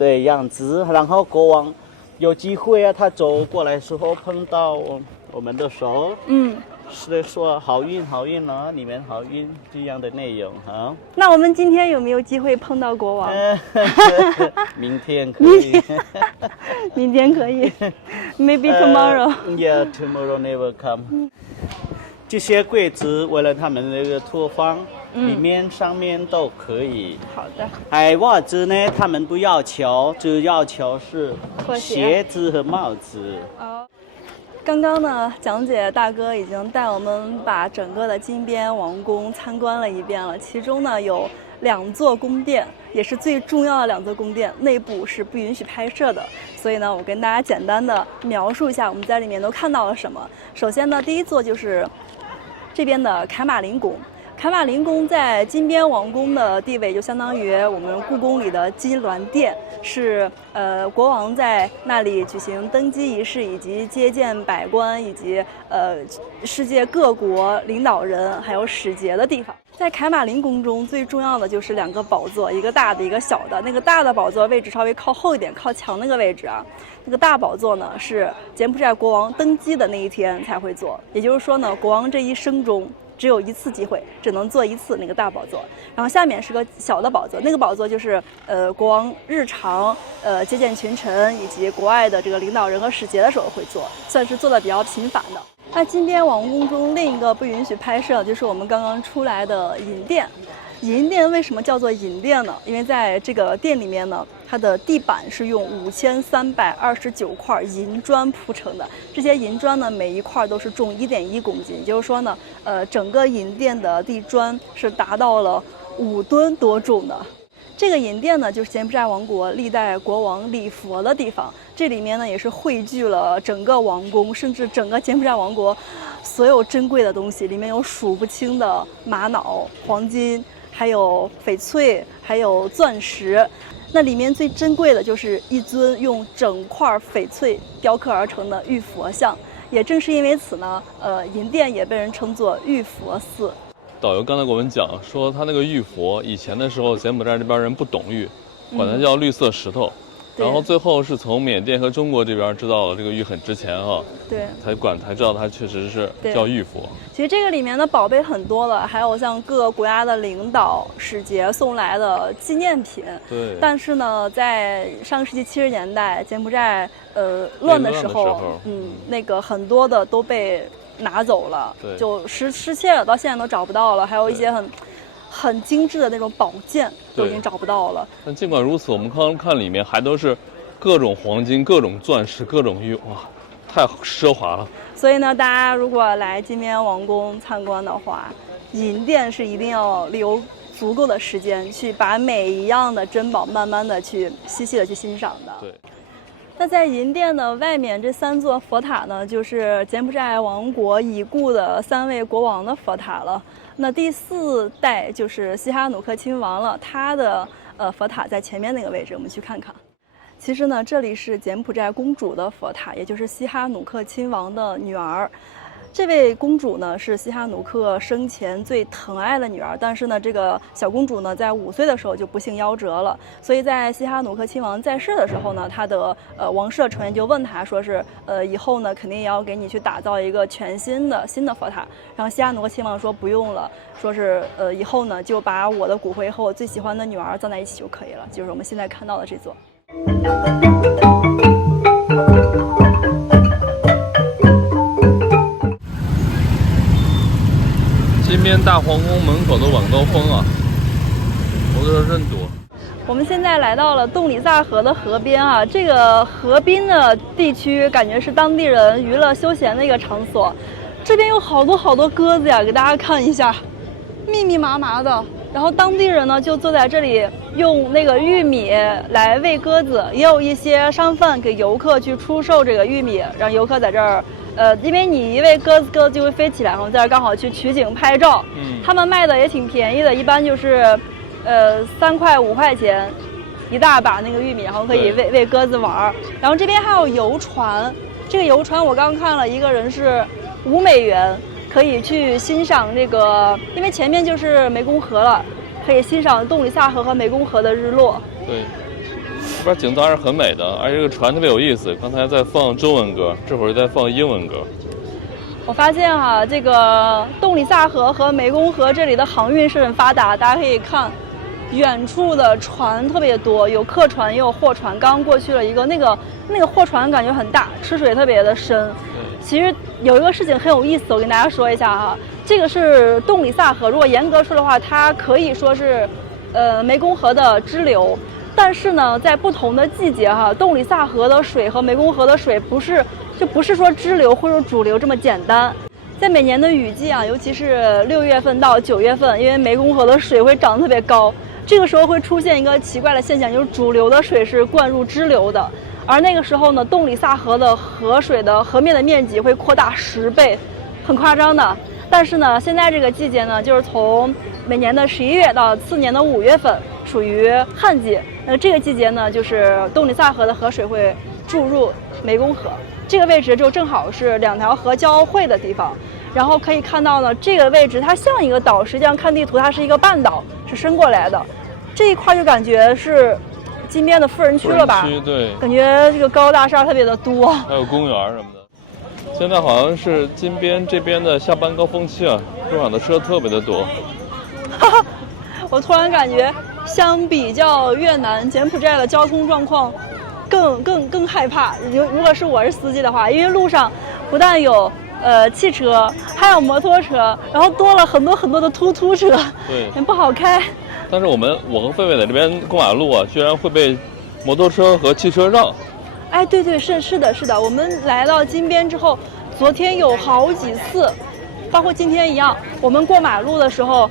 对样子。然后国王有机会啊，他走过来的时候碰到我们的手，是说好运好运啊，你们好运这样的内容哈。那我们今天有没有机会碰到国王？明天可以。明天可以，maybe tomorrow. Yeah, tomorrow never come. 这些柜子为了他们那个托房，里面上面都可以。好的。哎，袜子呢，他们不要求，只要求是鞋子和帽子。刚刚呢，蒋姐大哥已经带我们把整个的金边王宫参观了一遍了。其中呢有2座宫殿，也是最重要的2座宫殿，内部是不允许拍摄的。所以呢，我跟大家简单的描述一下我们在里面都看到了什么。首先呢，第一座就是这边的凯马林宫。凯马林宫在金边王宫的地位就相当于我们故宫里的金銮殿，是国王在那里举行登基仪式，以及接见百官，以及世界各国领导人还有使节的地方。在凯马林宫中最重要的就是2个宝座，一个大的一个小的。那个大的宝座位置稍微靠后一点，靠墙那个位置啊。那个大宝座呢是柬埔寨国王登基的那一天才会坐，也就是说呢，国王这一生中只有1次机会，只能坐1次那个大宝座。然后下面是个小的宝座，那个宝座就是国王日常接见群臣以及国外的这个领导人和使节的时候会坐，算是坐的比较频繁的。那金边王宫中另一个不允许拍摄就是我们刚刚出来的银殿。银殿为什么叫做银殿呢？因为在这个殿里面呢，它的地板是用5329块银砖铺成的。这些银砖呢，每一块都是重1.1公斤，也就是说呢，整个银殿的地砖是达到了5吨多重的。这个银殿呢，就是柬埔寨王国历代国王礼佛的地方。这里面呢，也是汇聚了整个王宫，甚至整个柬埔寨王国所有珍贵的东西。里面有数不清的玛瑙、黄金，还有翡翠，还有钻石。那里面最珍贵的就是一尊用整块翡翠雕刻而成的玉佛像。也正是因为此呢，银殿也被人称作玉佛寺。导游刚才给我们讲说，他那个玉佛以前的时候，柬埔寨这边人不懂玉，管它叫绿色石头。然后最后是从缅甸和中国这边知道了这个玉很值钱哈，对，才知道它确实是叫玉佛。其实这个里面的宝贝很多了，还有像各个国家的领导、使节送来的纪念品。对。但是呢，在上世纪70年代柬埔寨乱的时候，那个很多的都被拿走了，就失窃了，到现在都找不到了。还有一些很精致的那种宝剑都已经找不到了。但尽管如此，我们刚刚看里面还都是各种黄金、各种钻石、各种玉，哇，太奢华了。所以呢，大家如果来金边王宫参观的话，银殿是一定要留足够的时间去把每一样的珍宝慢慢的去细细的去欣赏的。对。那在银殿的外面这3座佛塔呢，就是柬埔寨王国已故的3位国王的佛塔了。那第4代就是西哈努克亲王了，他的佛塔在前面那个位置，我们去看看。其实呢，这里是柬埔寨公主的佛塔，也就是西哈努克亲王的女儿。这位公主呢是西哈努克生前最疼爱的女儿，但是呢，这个小公主呢在5岁的时候就不幸夭折了。所以在西哈努克亲王在世的时候呢，他的王室成员就问他说是以后呢肯定也要给你去打造一个全新的佛塔。然后西哈努克亲王说不用了，说是以后呢就把我的骨灰和我最喜欢的女儿葬在一起就可以了，就是我们现在看到的这座。金边大皇宫门口的晚高峰啊，摩托车真多。我们现在来到了洞里萨河的河边啊，这个河滨的地区感觉是当地人娱乐休闲的一个场所。这边有好多鸽子呀，给大家看一下，密密麻麻的。然后当地人呢就坐在这里用那个玉米来喂鸽子，也有一些商贩给游客去出售这个玉米，让游客在这儿因为你一喂鸽子就会飞起来，然后在这儿刚好去取景拍照。他们卖的也挺便宜的，一般就是3块5块钱一大把那个玉米，然后可以喂鸽子玩。然后这边还有游船，这个游船我刚看了，一个人是5美元，可以去欣赏这个，因为前面就是湄公河了，可以欣赏洞里萨河和湄公河的日落。对。这边景色还是很美的，而且这个船特别有意思。刚才在放中文歌，这会儿在放英文歌。我发现哈，这个洞里萨河和湄公河这里的航运是很发达，大家可以看，远处的船特别多，有客船也有货船。刚刚过去了一个，那个货船感觉很大，吃水特别的深。其实有一个事情很有意思，我跟大家说一下哈，这个是洞里萨河，如果严格说的话，它可以说是湄公河的支流。但是呢，在不同的季节哈，洞里萨河的水和湄公河的水不是说支流或者主流这么简单。在每年的雨季啊，尤其是6月份到9月份，因为湄公河的水会涨得特别高，这个时候会出现一个奇怪的现象，就是主流的水是灌入支流的，而那个时候呢，洞里萨河的河水的河面的面积会扩大10倍，很夸张的。但是呢，现在这个季节呢，就是从每年的11月到次年的5月份，属于旱季。这个季节呢，就是洞里萨河的河水会注入湄公河，这个位置就正好是两条河交汇的地方。然后可以看到呢，这个位置它像一个岛，实际上看地图它是一个半岛，是伸过来的。这一块就感觉是金边的富人区了吧？对，感觉这个高楼大厦特别的多，还有公园什么的。现在好像是金边这边的下班高峰期啊，路上的车特别的多。我突然感觉，相比较越南、柬埔寨的交通状况，更害怕。如果是我是司机的话，因为路上不但有汽车，还有摩托车，然后多了很多的突突车，对，也不好开。但是我和狒狒在这边过马路啊，居然会被摩托车和汽车让。哎，对，是的。我们来到金边之后，昨天有好几次，包括今天一样，我们过马路的时候，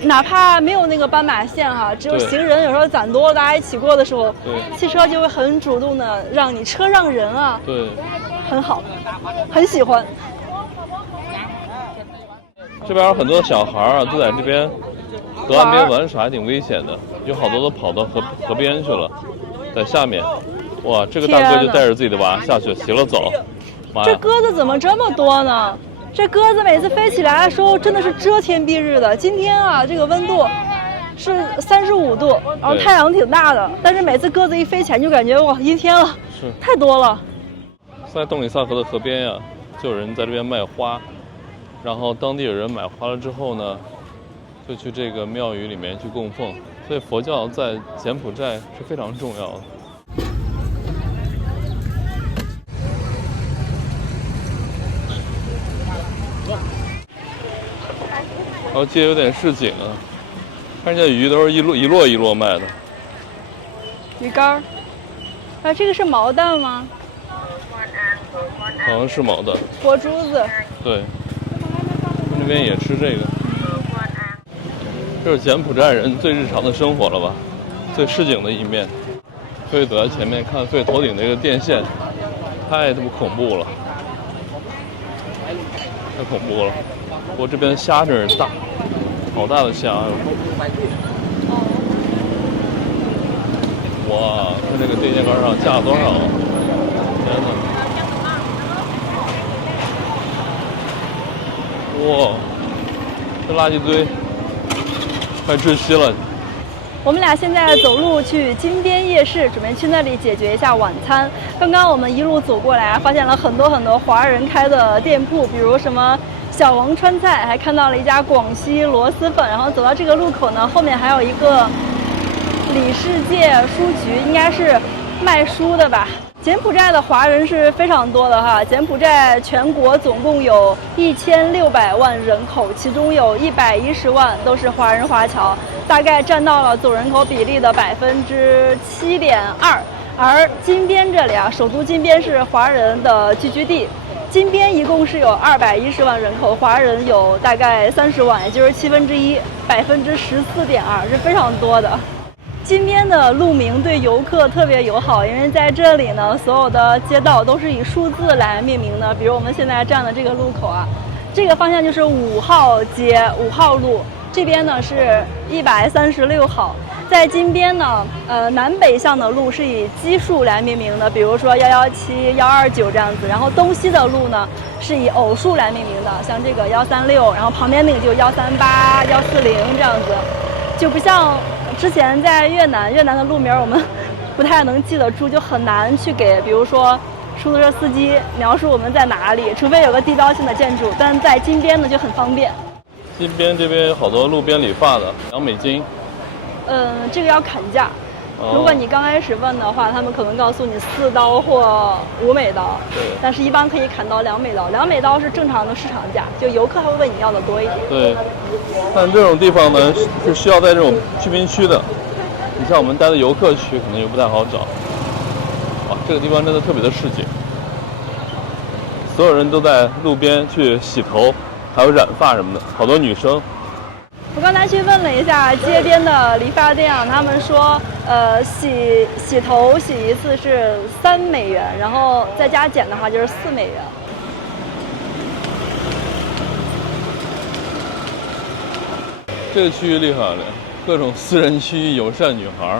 哪怕没有那个斑马线哈，只有行人有时候攒多了，大家一起过的时候，汽车就会很主动的让你车让人啊，对，很好，很喜欢。这边有很多小孩啊，都在这边河岸边玩耍，还挺危险的，有好多都跑到河边去了，在下面。哇，这个大哥就带着自己的娃下去洗了澡。这鸽子怎么这么多呢？这鸽子每次飞起来的时候真的是遮天蔽日的。今天啊，这个温度是35度，然后太阳挺大的，但是每次鸽子一飞起来就感觉哇阴天了，太多了。在洞里萨河的河边呀，就有人在这边卖花，然后当地有人买花了之后呢，就去这个庙宇里面去供奉。所以佛教在柬埔寨是非常重要的。然后街有点市井啊，看见鱼都是一摞卖的。鱼竿，啊，这个是毛蛋吗？好像是毛蛋。活珠子。对。那边也吃这个。这是柬埔寨人最日常的生活了吧，最市井的一面。可以躲在前面看飞头顶那个电线，太他妈恐怖了，太恐怖了。不过这边虾真是大，好大的虾呀！哇，看这个电线杆上架了多少？天哪！哇，这垃圾堆快窒息了。我们俩现在走路去金边夜市，准备去那里解决一下晚餐。刚刚我们一路走过来，发现了很多华人开的店铺，比如什么小王川菜，还看到了一家广西螺蛳粉。然后走到这个路口呢，后面还有一个理世界书局，应该是卖书的吧。柬埔寨的华人是非常多的哈，柬埔寨全国总共有1600万人口，其中有110万都是华人华侨，大概占到了总人口比例的7.2%。而金边这里啊，首都金边是华人的聚居地，金边一共是有210万人口，华人有大概30万，也就是1/7，14.2%是非常多的。金边的路名对游客特别友好，因为在这里呢，所有的街道都是以数字来命名的。比如我们现在站的这个路口啊，这个方向就是5号街5号路，这边呢是136号。在金边呢，南北向的路是以基数来命名的，比如说117、129这样子。然后东西的路呢是以偶数来命名的，像这个136，然后旁边那个就138、140这样子，就不像之前在越南的路名我们不太能记得住，就很难去给，比如说出租车司机描述我们在哪里，除非有个地标性的建筑。但在金边呢就很方便。金边这边有好多路边理发的，$2。这个要砍价。如果你刚开始问的话，他们可能告诉你$4或$5。对。但是一般可以砍到$2。$2是正常的市场价，就游客还会问你要的多一点。对。但这种地方呢是需要在这种居民区的，你像我们待的游客区可能就不太好找。哇，这个地方真的特别的市井，所有人都在路边去洗头，还有染发什么的，好多女生。我刚才去问了一下街边的理发店，他们说，洗头洗一次是$3，然后在家剪的话就是$4。这个区域厉害了，各种私人区域友善女孩，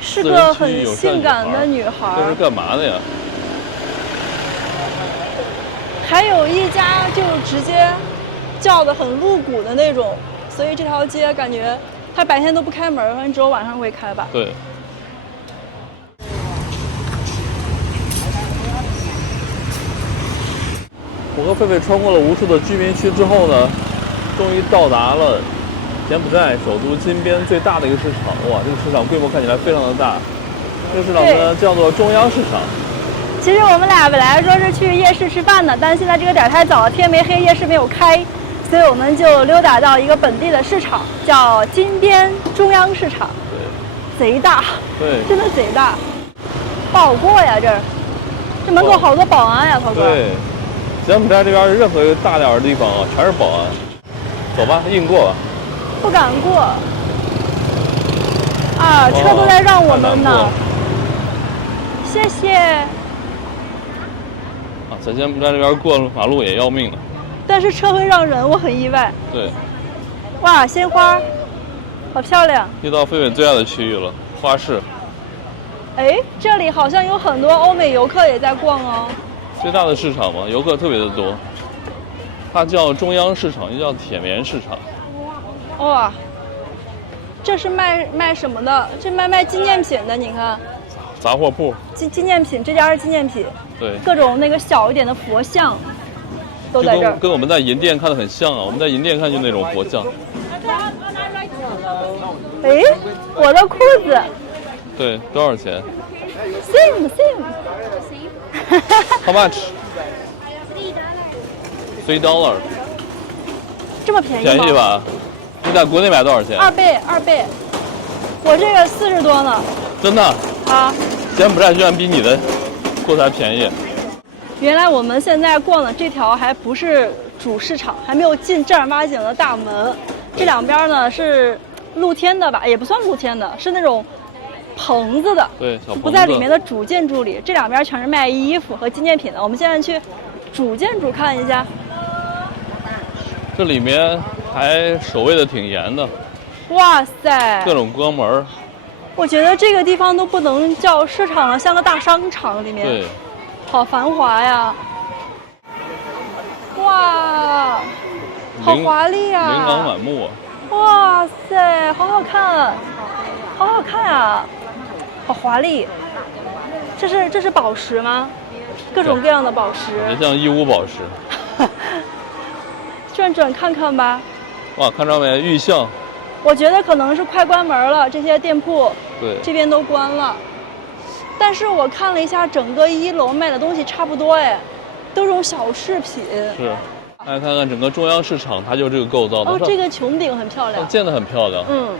是个很性感的女孩。这是干嘛的呀？还有一家就直接叫的很露骨的那种，所以这条街感觉它白天都不开门，可能只有晚上会开吧。对。我和狒狒穿过了无数的居民区之后呢，终于到达了柬埔寨首都金边最大的一个市场。哇，这个市场规模看起来非常的大。这个市场呢叫做中央市场。其实我们俩本来说是去夜市吃饭的，但是现在这个点太早了，天没黑，夜市没有开，所以我们就溜达到一个本地的市场，叫金边中央市场。对。贼大。对。真的贼大。不好过呀，这门口好多保安呀，涛哥。对。柬埔寨这边任何一个大点的地方啊，全是保安。走吧，硬过吧。不敢过。啊，车都在让我们呢。谢谢。啊，在柬埔寨这边过马路也要命的。但是车会让人，我很意外。对。哇，鲜花，好漂亮。又到狒狒最爱的区域了，花市。哎，这里好像有很多欧美游客也在逛哦。最大的市场嘛，游客特别的多。它叫中央市场，又叫铁棉市场。哇，这是卖什么的？这卖纪念品的，你看。杂货铺。纪念品，这家是纪念品。对。各种那个小一点的佛像，都在这儿。跟我们在银店看的很像啊，我们在银店看就那种佛像。哎，我的裤子。对，多少钱 ？Same。How much? $3。这么便宜吗？便宜吧？你在国内买多少钱？2倍。我这个40多呢。真的？啊。柬埔寨居然比你的过得还便宜。原来我们现在逛的这条还不是主市场，还没有进正儿八经的大门。这两边呢是露天的吧，也不算露天的，是那种棚子的。对，小棚子。不在里面的主建筑里，这两边全是卖衣服和纪念品的。我们现在去主建筑看一下。这里面还守卫的挺严的。哇塞！各种关门。我觉得这个地方都不能叫市场了，像个大商场里面。对。好繁华呀！哇，好华丽啊！琳琅满目啊！哇塞，好好看，好好看啊！好华丽。这是宝石吗？各种各样的宝石。也像义乌宝石。转看看吧。哇，看着没？玉像。我觉得可能是快关门了，这些店铺。对。这边都关了。但是我看了一下，整个1楼卖的东西差不多，哎，都是种小饰品。是，大家看看整个中央市场，它就这个构造的。哦，这个穹顶很漂亮，建得很漂亮。嗯，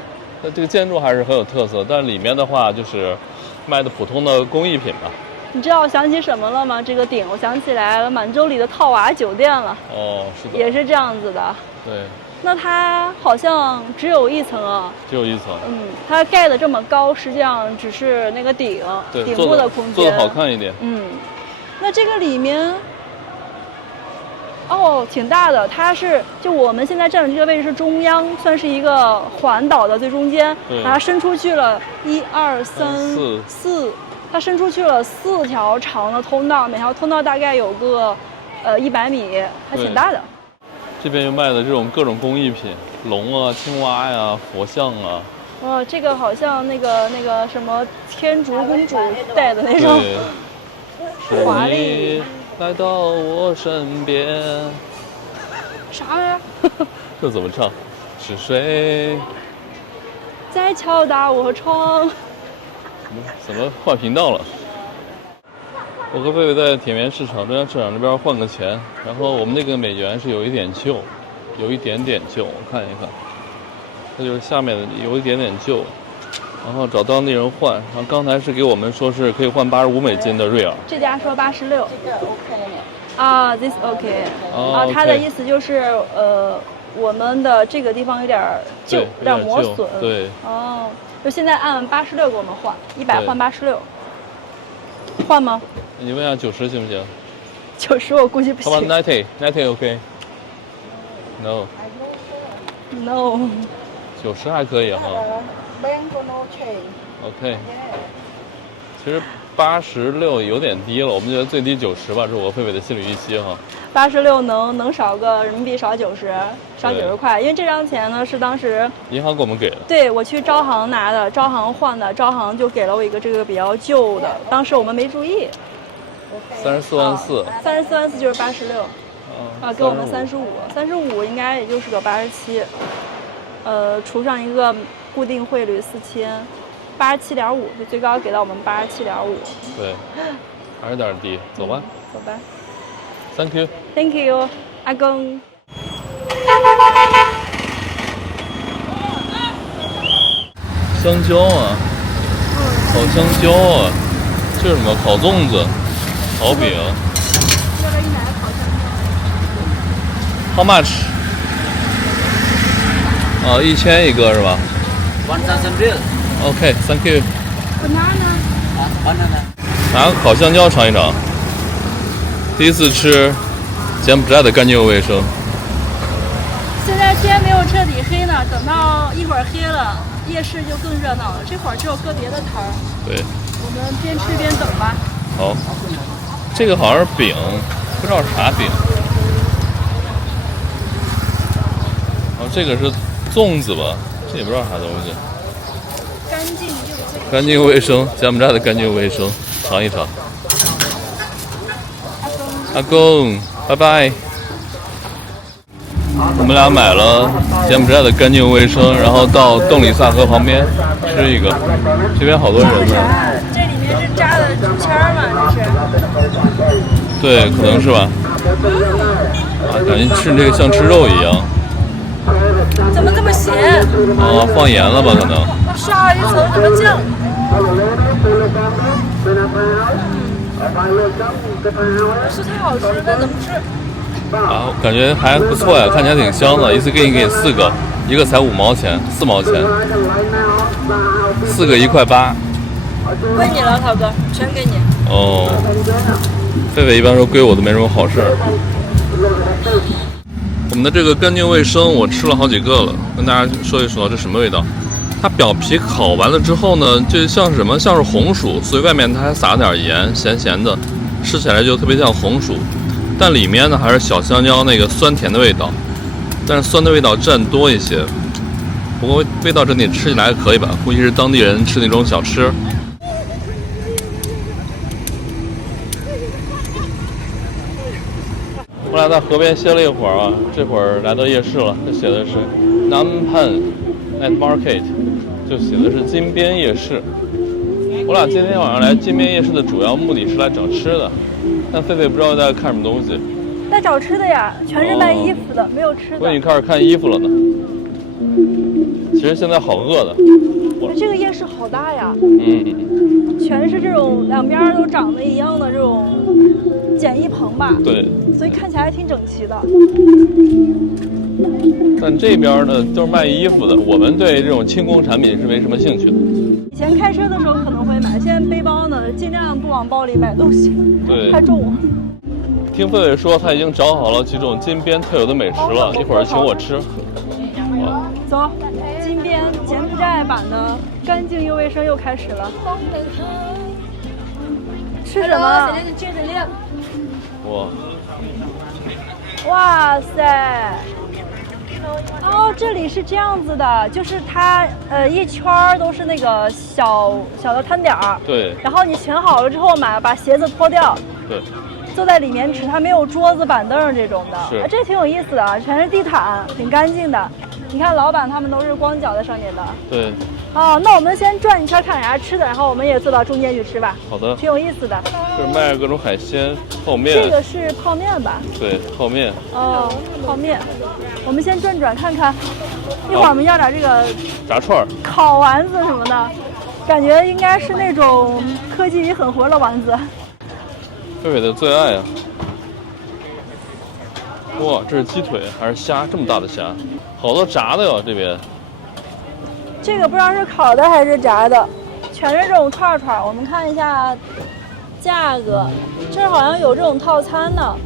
那这个建筑还是很有特色，但是里面的话就是卖的普通的工艺品吧。你知道我想起什么了吗？这个顶，我想起来了，满洲里的套娃酒店了。哦，是的，也是这样子的。对。那它好像只有1层啊。只有1层。嗯，它盖的这么高，实际上只是那个顶部的空间。做的好看一点。嗯，那这个里面，哦，挺大的。它是就我们现在站的这个位置是中央，算是一个环岛的最中间。把它伸出去了1、2、3、4，它伸出去了4条长的通道，每条通道大概有个100米，还挺大的。这边又卖的这种各种工艺品，龙啊、青蛙呀、佛像啊，哦，这个好像那个什么天竺公主戴的那种华丽。来到我身边。啥呀？这怎么唱？是谁在敲打我窗？怎么换频道了？我和贝贝在铁面市场、中央市场这边换个钱，然后我们那个美元是有一点旧，有一点点旧，我看一看，它就是下面的有一点点旧，然后找当地人换，然后刚才是给我们说是可以换85美金的瑞尔，这家说86。这个 OK 啊 ，this OK。啊，他的意思就是我们的这个地方有点旧，有点磨损。对。哦，就现在按86给我们换，100换86。换吗？你问一下90行不行？90我估计不行。好吧，90 OK。No。No。90还可以哈。OK。其实86有点低了，我们觉得最低90吧，这是我和佩佩的心理预期哈。86能少个人民币少90，少90块，因为这张钱呢是当时银行给我们给的。对，我去招行拿的，招行换的，招行就给了我一个这个比较旧的，当时我们没注意。34万4。34万4就是86。啊，给我们35应该也就是个87，除上一个固定汇率4000，87.5，就最高给到我们87.5。对，还是有点低，走吧。走吧。Thank you。Thank you， 阿公。香蕉啊，烤香蕉啊，这是什么？烤粽子，烤饼。How much？ 1000一个是吧？1,000 real。OK，Thank you。banana。拿个烤香蕉尝一尝。第一次吃柬埔寨的干净又卫生。现在天没有彻底黑呢，等到一会儿黑了，夜市就更热闹了。这会儿只有个别的摊儿。对。我们边吃边等吧。好。这个好像是饼，不知道是啥饼。这个是粽子吧？这也不知道啥东西。干净卫生，柬埔寨的干净卫生，尝一尝。阿公，拜拜。我们俩买了柬埔寨的干净卫生，然后到洞里萨河旁边吃一个。这边好多人呢。这里面是扎的竹签吗？这是？对，可能是吧。啊，感觉吃这个像吃肉一样。怎么这么咸？哦，放盐了吧？可能。刷一层什么酱？是太好吃了，怎么吃？啊，感觉还不错呀，看起来挺香的。一次给你4个，一个才5毛钱，4毛钱，4个1块8。归你了，涛哥，全给你。哦，狒狒一般说归我都没什么好事儿。我们的这个干净卫生我吃了好几个了，跟大家说一说这什么味道。它表皮烤完了之后呢，就像是什么，像是红薯，所以外面它还撒点盐，咸咸的，吃起来就特别像红薯。但里面呢还是小香蕉那个酸甜的味道，但是酸的味道占多一些。不过味道整体吃起来还可以吧，估计是当地人吃那种小吃。我俩在河边歇了一会儿啊，这会儿来到夜市了，这写的是 Nampan Night Market， 就写的是金边夜市。我俩今天晚上来金边夜市的主要目的是来找吃的，但狒狒不知道在看什么东西。在找吃的呀，全是卖衣服的，没有吃的。我已经开始看衣服了呢。其实现在好饿的。这个夜市好大呀。全是这种两边都长得一样的这种简易棚吧。对。所以看起来还挺整齐的。但这边呢都是卖衣服的，我们对这种轻工产品是没什么兴趣的。以前开车的时候可能会买，现在背包呢尽量不往包里买东西，对，太重了。听狒狒说他已经找好了几种金边特有的美食了，一会儿请我吃。走，金边柬埔寨版的干净又卫生又开始了。吃什么？哇塞！哦，这里是这样子的，就是它一圈儿都是那个小的摊点儿。对。然后你选好了之后把鞋子脱掉。对。坐在里面吃，它没有桌子板凳这种的。是。这挺有意思的，全是地毯，挺干净的。你看老板他们都是光脚在上面的。对。哦，那我们先转一圈看啥吃的，然后我们也坐到中间去吃吧。好的。挺有意思的。这卖各种海鲜、泡面。这个是泡面吧？对，泡面。哦，泡面。我们先转转看看，一会儿我们要点这个炸串、烤丸子什么的，感觉应该是那种科技与狠活的丸子。贝贝的最爱啊！哇，这是鸡腿还是虾？这么大的虾，好多炸的哟！这边这个不知道是烤的还是炸的，全是这种串串。我们看一下价格，这好像有这种套餐呢。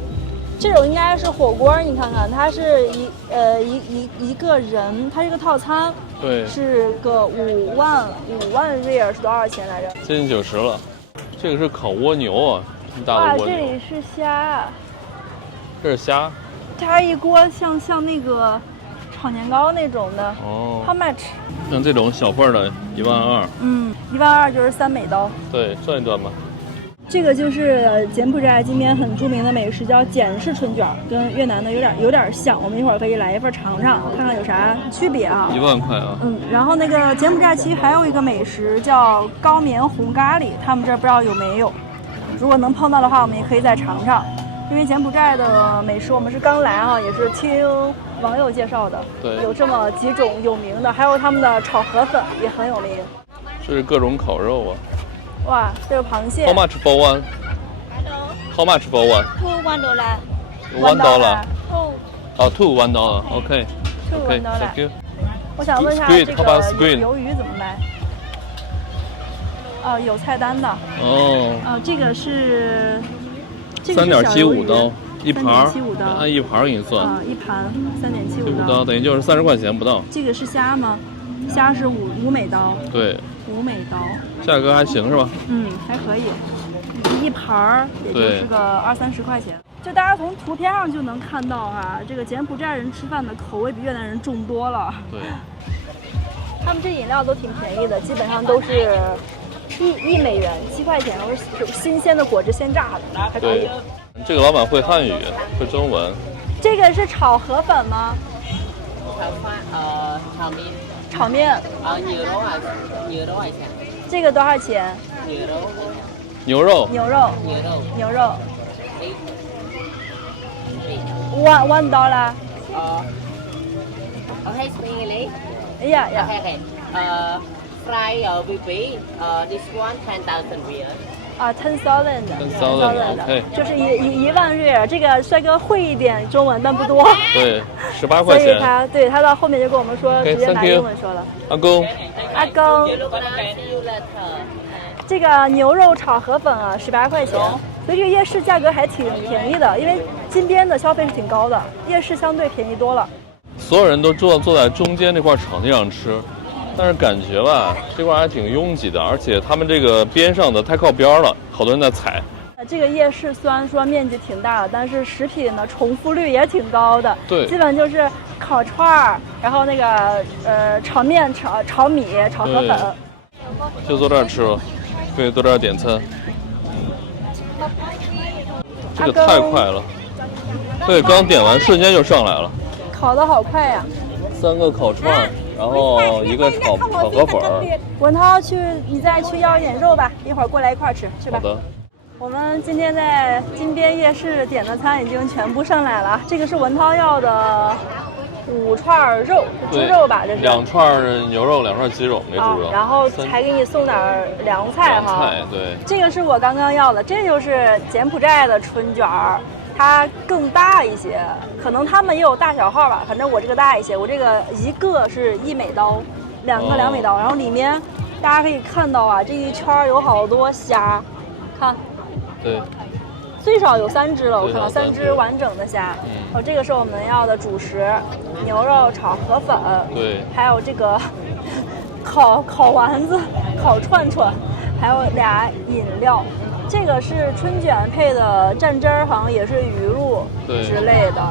这种应该是火锅，你看看，它是一个人，它这个套餐，对，是个5万瑞尔是多少钱来着？接近90了。这个是烤蜗牛啊，这么大的蜗牛。哇，这里是虾。这是虾。它一锅像那个炒年糕那种的。哦。How much？ 像这种小份的12000。12000就是3美刀。对，转一转吧。这个就是柬埔寨今天很著名的美食，叫简式春卷，跟越南的有点像。我们一会儿可以来一份尝尝，看看有啥区别啊。1万块啊。然后那个柬埔寨其实还有一个美食叫高棉红咖喱，他们这儿不知道有没有。如果能碰到的话，我们也可以再尝尝。因为柬埔寨的美食我们是刚来啊，也是听网友介绍的。对。有这么几种有名的，还有他们的炒河粉也很有名。这是各种烤肉啊。哇，这个螃蟹。 How much for one? How much for one? $2. $1. Oh. 哦，2 $1. OK. OK, thank you. 我想问一下这个鱿鱼怎么卖？哦，有菜单的。哦。这个是。 3.75刀一盘，按一盘给你算。一盘3.75刀，等于就是30块钱不到。这个是虾吗？虾是5美刀。对。5美刀。价格还行是吧？还可以。一盘也就是个20-30块钱。就大家从图片上就能看到哈，这个柬埔寨人吃饭的口味比越南人重多了。对。他们这饮料都挺便宜的，基本上都是。1美元7块钱，都是新鲜的果汁现榨的，还可以。这个老板会汉语，会中文。这个是炒河粉吗？炒面。这个多少钱？牛肉。$1 dollar。哎呀。Fry BB, this one 10,000 real. 10,000 OK， 就是1万瑞尔。这个帅哥会一点中文，但不多。对，18块钱。所以他到后面就跟我们说，直接拿英文说了。阿公。这个牛肉炒河粉啊，18块钱。所以这个夜市价格还挺便宜的，因为金边的消费是挺高的，夜市相对便宜多了。所有人都坐在中间这块场地上吃。但是感觉吧，这块还挺拥挤的，而且他们这个边上的太靠边了，好多人在踩。这个夜市虽然说面积挺大的，但是食品呢重复率也挺高的。对，基本就是烤串儿，然后那个炒面、炒米、炒河粉。就坐这儿吃了，可以坐这儿点餐。这个太快了，对，刚点完瞬间就上来了。烤得好快呀！3个烤串。然后一个炒河粉。文涛你再去要一点肉吧，一会儿过来一块吃，去吧。好的。我们今天在金边夜市点的餐已经全部上来了，这个是文涛要的5串肉，猪肉吧，这是。2串牛肉，2串鸡肉，没猪肉。然后还给你送点凉菜哈。凉菜，对。这个是我刚刚要的，这就是柬埔寨的春卷儿。它更大一些，可能他们也有大小号吧，反正我这个大一些，我这个一个是1美刀，2个2美刀，然后里面大家可以看到啊，这一圈有好多虾，看，对，最少有3只了，我看到3只完整的虾。这个是我们要的主食，牛肉炒河粉，对，还有这个烤丸子、烤串串，还有俩饮料。这个是春卷配的蘸汁儿，好像也是鱼露之类的。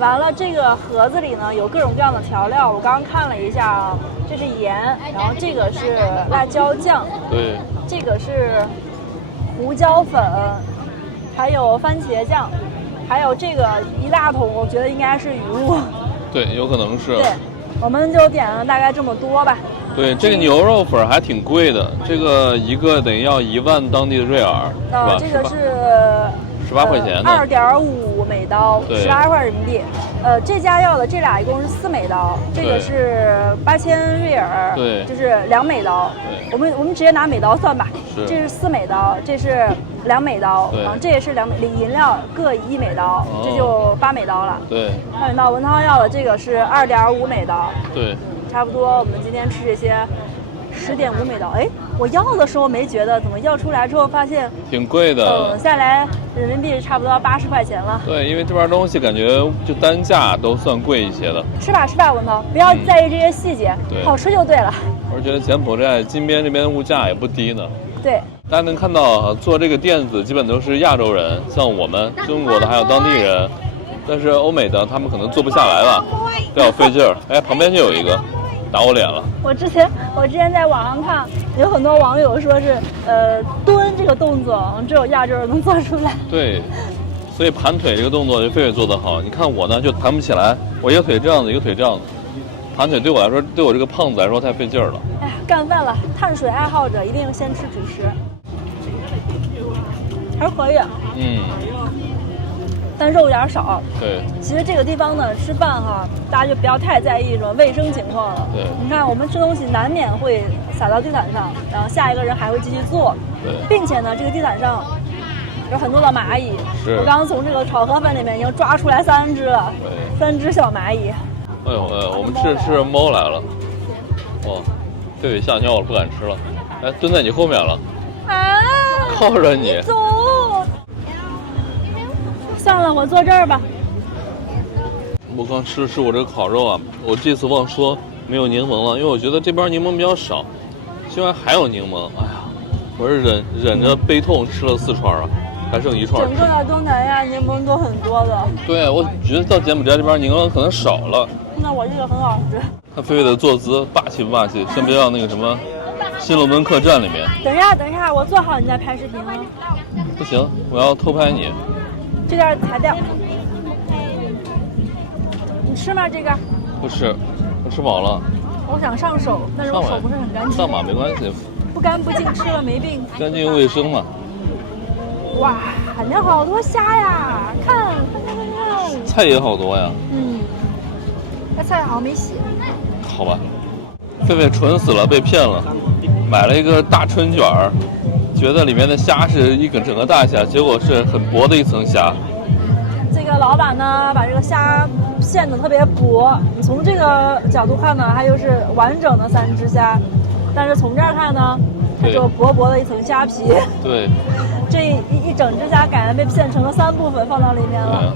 完了，这个盒子里呢有各种各样的调料，我刚刚看了一下啊，这是盐，然后这个是辣椒酱，对，这个是胡椒粉，还有番茄酱，还有这个一大桶，我觉得应该是鱼露。对，有可能是。对，我们就点了大概这么多吧。对，这个牛肉粉还挺贵的，这个一个得要1万当地的瑞尔，是吧？这个是18块钱的，2.5美刀，18块人民币。这家要的这俩一共是4美刀，这个是8000瑞尔，对，就是2美刀。我们直接拿美刀算吧，这是4美刀，这是2美刀，然后这也是2美，饮料各1美刀，这就8美刀了。对8美刀。文涛要的这个是2.5美刀，对，差不多。我们今天吃这些10.5美刀。哎，我要的时候没觉得，怎么要出来之后发现挺贵的。下来人民币差不多要80块钱了。对，因为这边东西感觉就单价都算贵一些的。吃吧吃吧，文涛，不要在意这些细节，好吃就对了。我觉得柬埔寨金边这边物价也不低呢。对，大家能看到做这个垫子基本都是亚洲人，像我们中国的还有当地人，但是欧美的他们可能做不下来了，比较费劲儿。哎，旁边就有一个打我脸了。我之前在网上看，有很多网友说是蹲这个动作只有亚洲人能做出来。对，所以盘腿这个动作就非得做得好。你看我呢就盘不起来，我一个腿这样子，一个腿这样子，盘腿对我来说，对我这个胖子来说太费劲儿了。哎呀，干饭了！碳水爱好者一定先吃主食，还可以。但肉有点少。对，其实这个地方呢，吃饭哈，大家就不要太在意什么卫生情况了。对，你看我们吃东西难免会洒到地毯上，然后下一个人还会继续做。对，并且呢，这个地毯上有很多的蚂蚁。是。我刚刚从这个炒河粉里面已经抓出来3只了。对，3只小蚂蚁。哎呦，我们吃猫来了。哇，贝贝吓尿了，不敢吃了。哎，蹲在你后面了。啊！靠着你。走。算了，我坐这儿吧。我刚吃我这个烤肉啊，我这次忘说没有柠檬了，因为我觉得这边柠檬比较少，居然还有柠檬，哎呀，我是忍着悲痛吃了4串啊，还剩1串。整个的东南亚柠檬都很多的。对，我觉得到柬埔寨这边柠檬可能少了。那我这个很好吃。他菲菲的坐姿霸气不霸气？先别让那个什么新龙门客栈里面。等一下，我坐好你再拍视频啊。不行，我要偷拍你。这点裁掉。你吃吗？这个？不吃，我吃饱了。我想上手，但是我手不是很干净。上吧，没关系。不干不净，吃了没病。干净卫生嘛。哇，那好多虾呀！看。菜也好多呀。那菜好像没洗。好吧。狒狒蠢死了，被骗了，买了一个大春卷儿。觉得里面的虾是整个大虾，结果是很薄的一层虾。这个老板呢，把这个虾馅得特别薄。你从这个角度看呢，它又是完整的3只虾，但是从这儿看呢，它就薄薄的一层虾皮。对，这一整只虾感觉被片成了3部分放到里面了。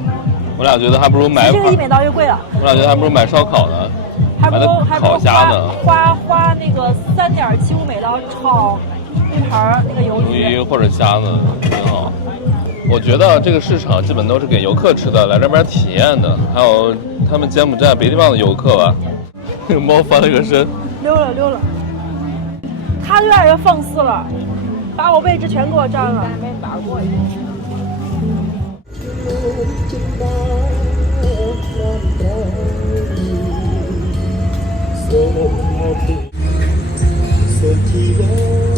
我俩觉得还不如买这个1美刀又贵了。我俩觉得还不如买烧烤呢，还不如烤虾呢。花那个3.75美刀炒一盘那个鱿鱼或者虾子挺好。我觉得这个市场基本都是给游客吃的，来这边体验的，还有他们柬埔寨别地方的游客吧。这个猫翻了个身，溜了，它越来越放肆了，把我位置全给我占了。没打过呀。Sentido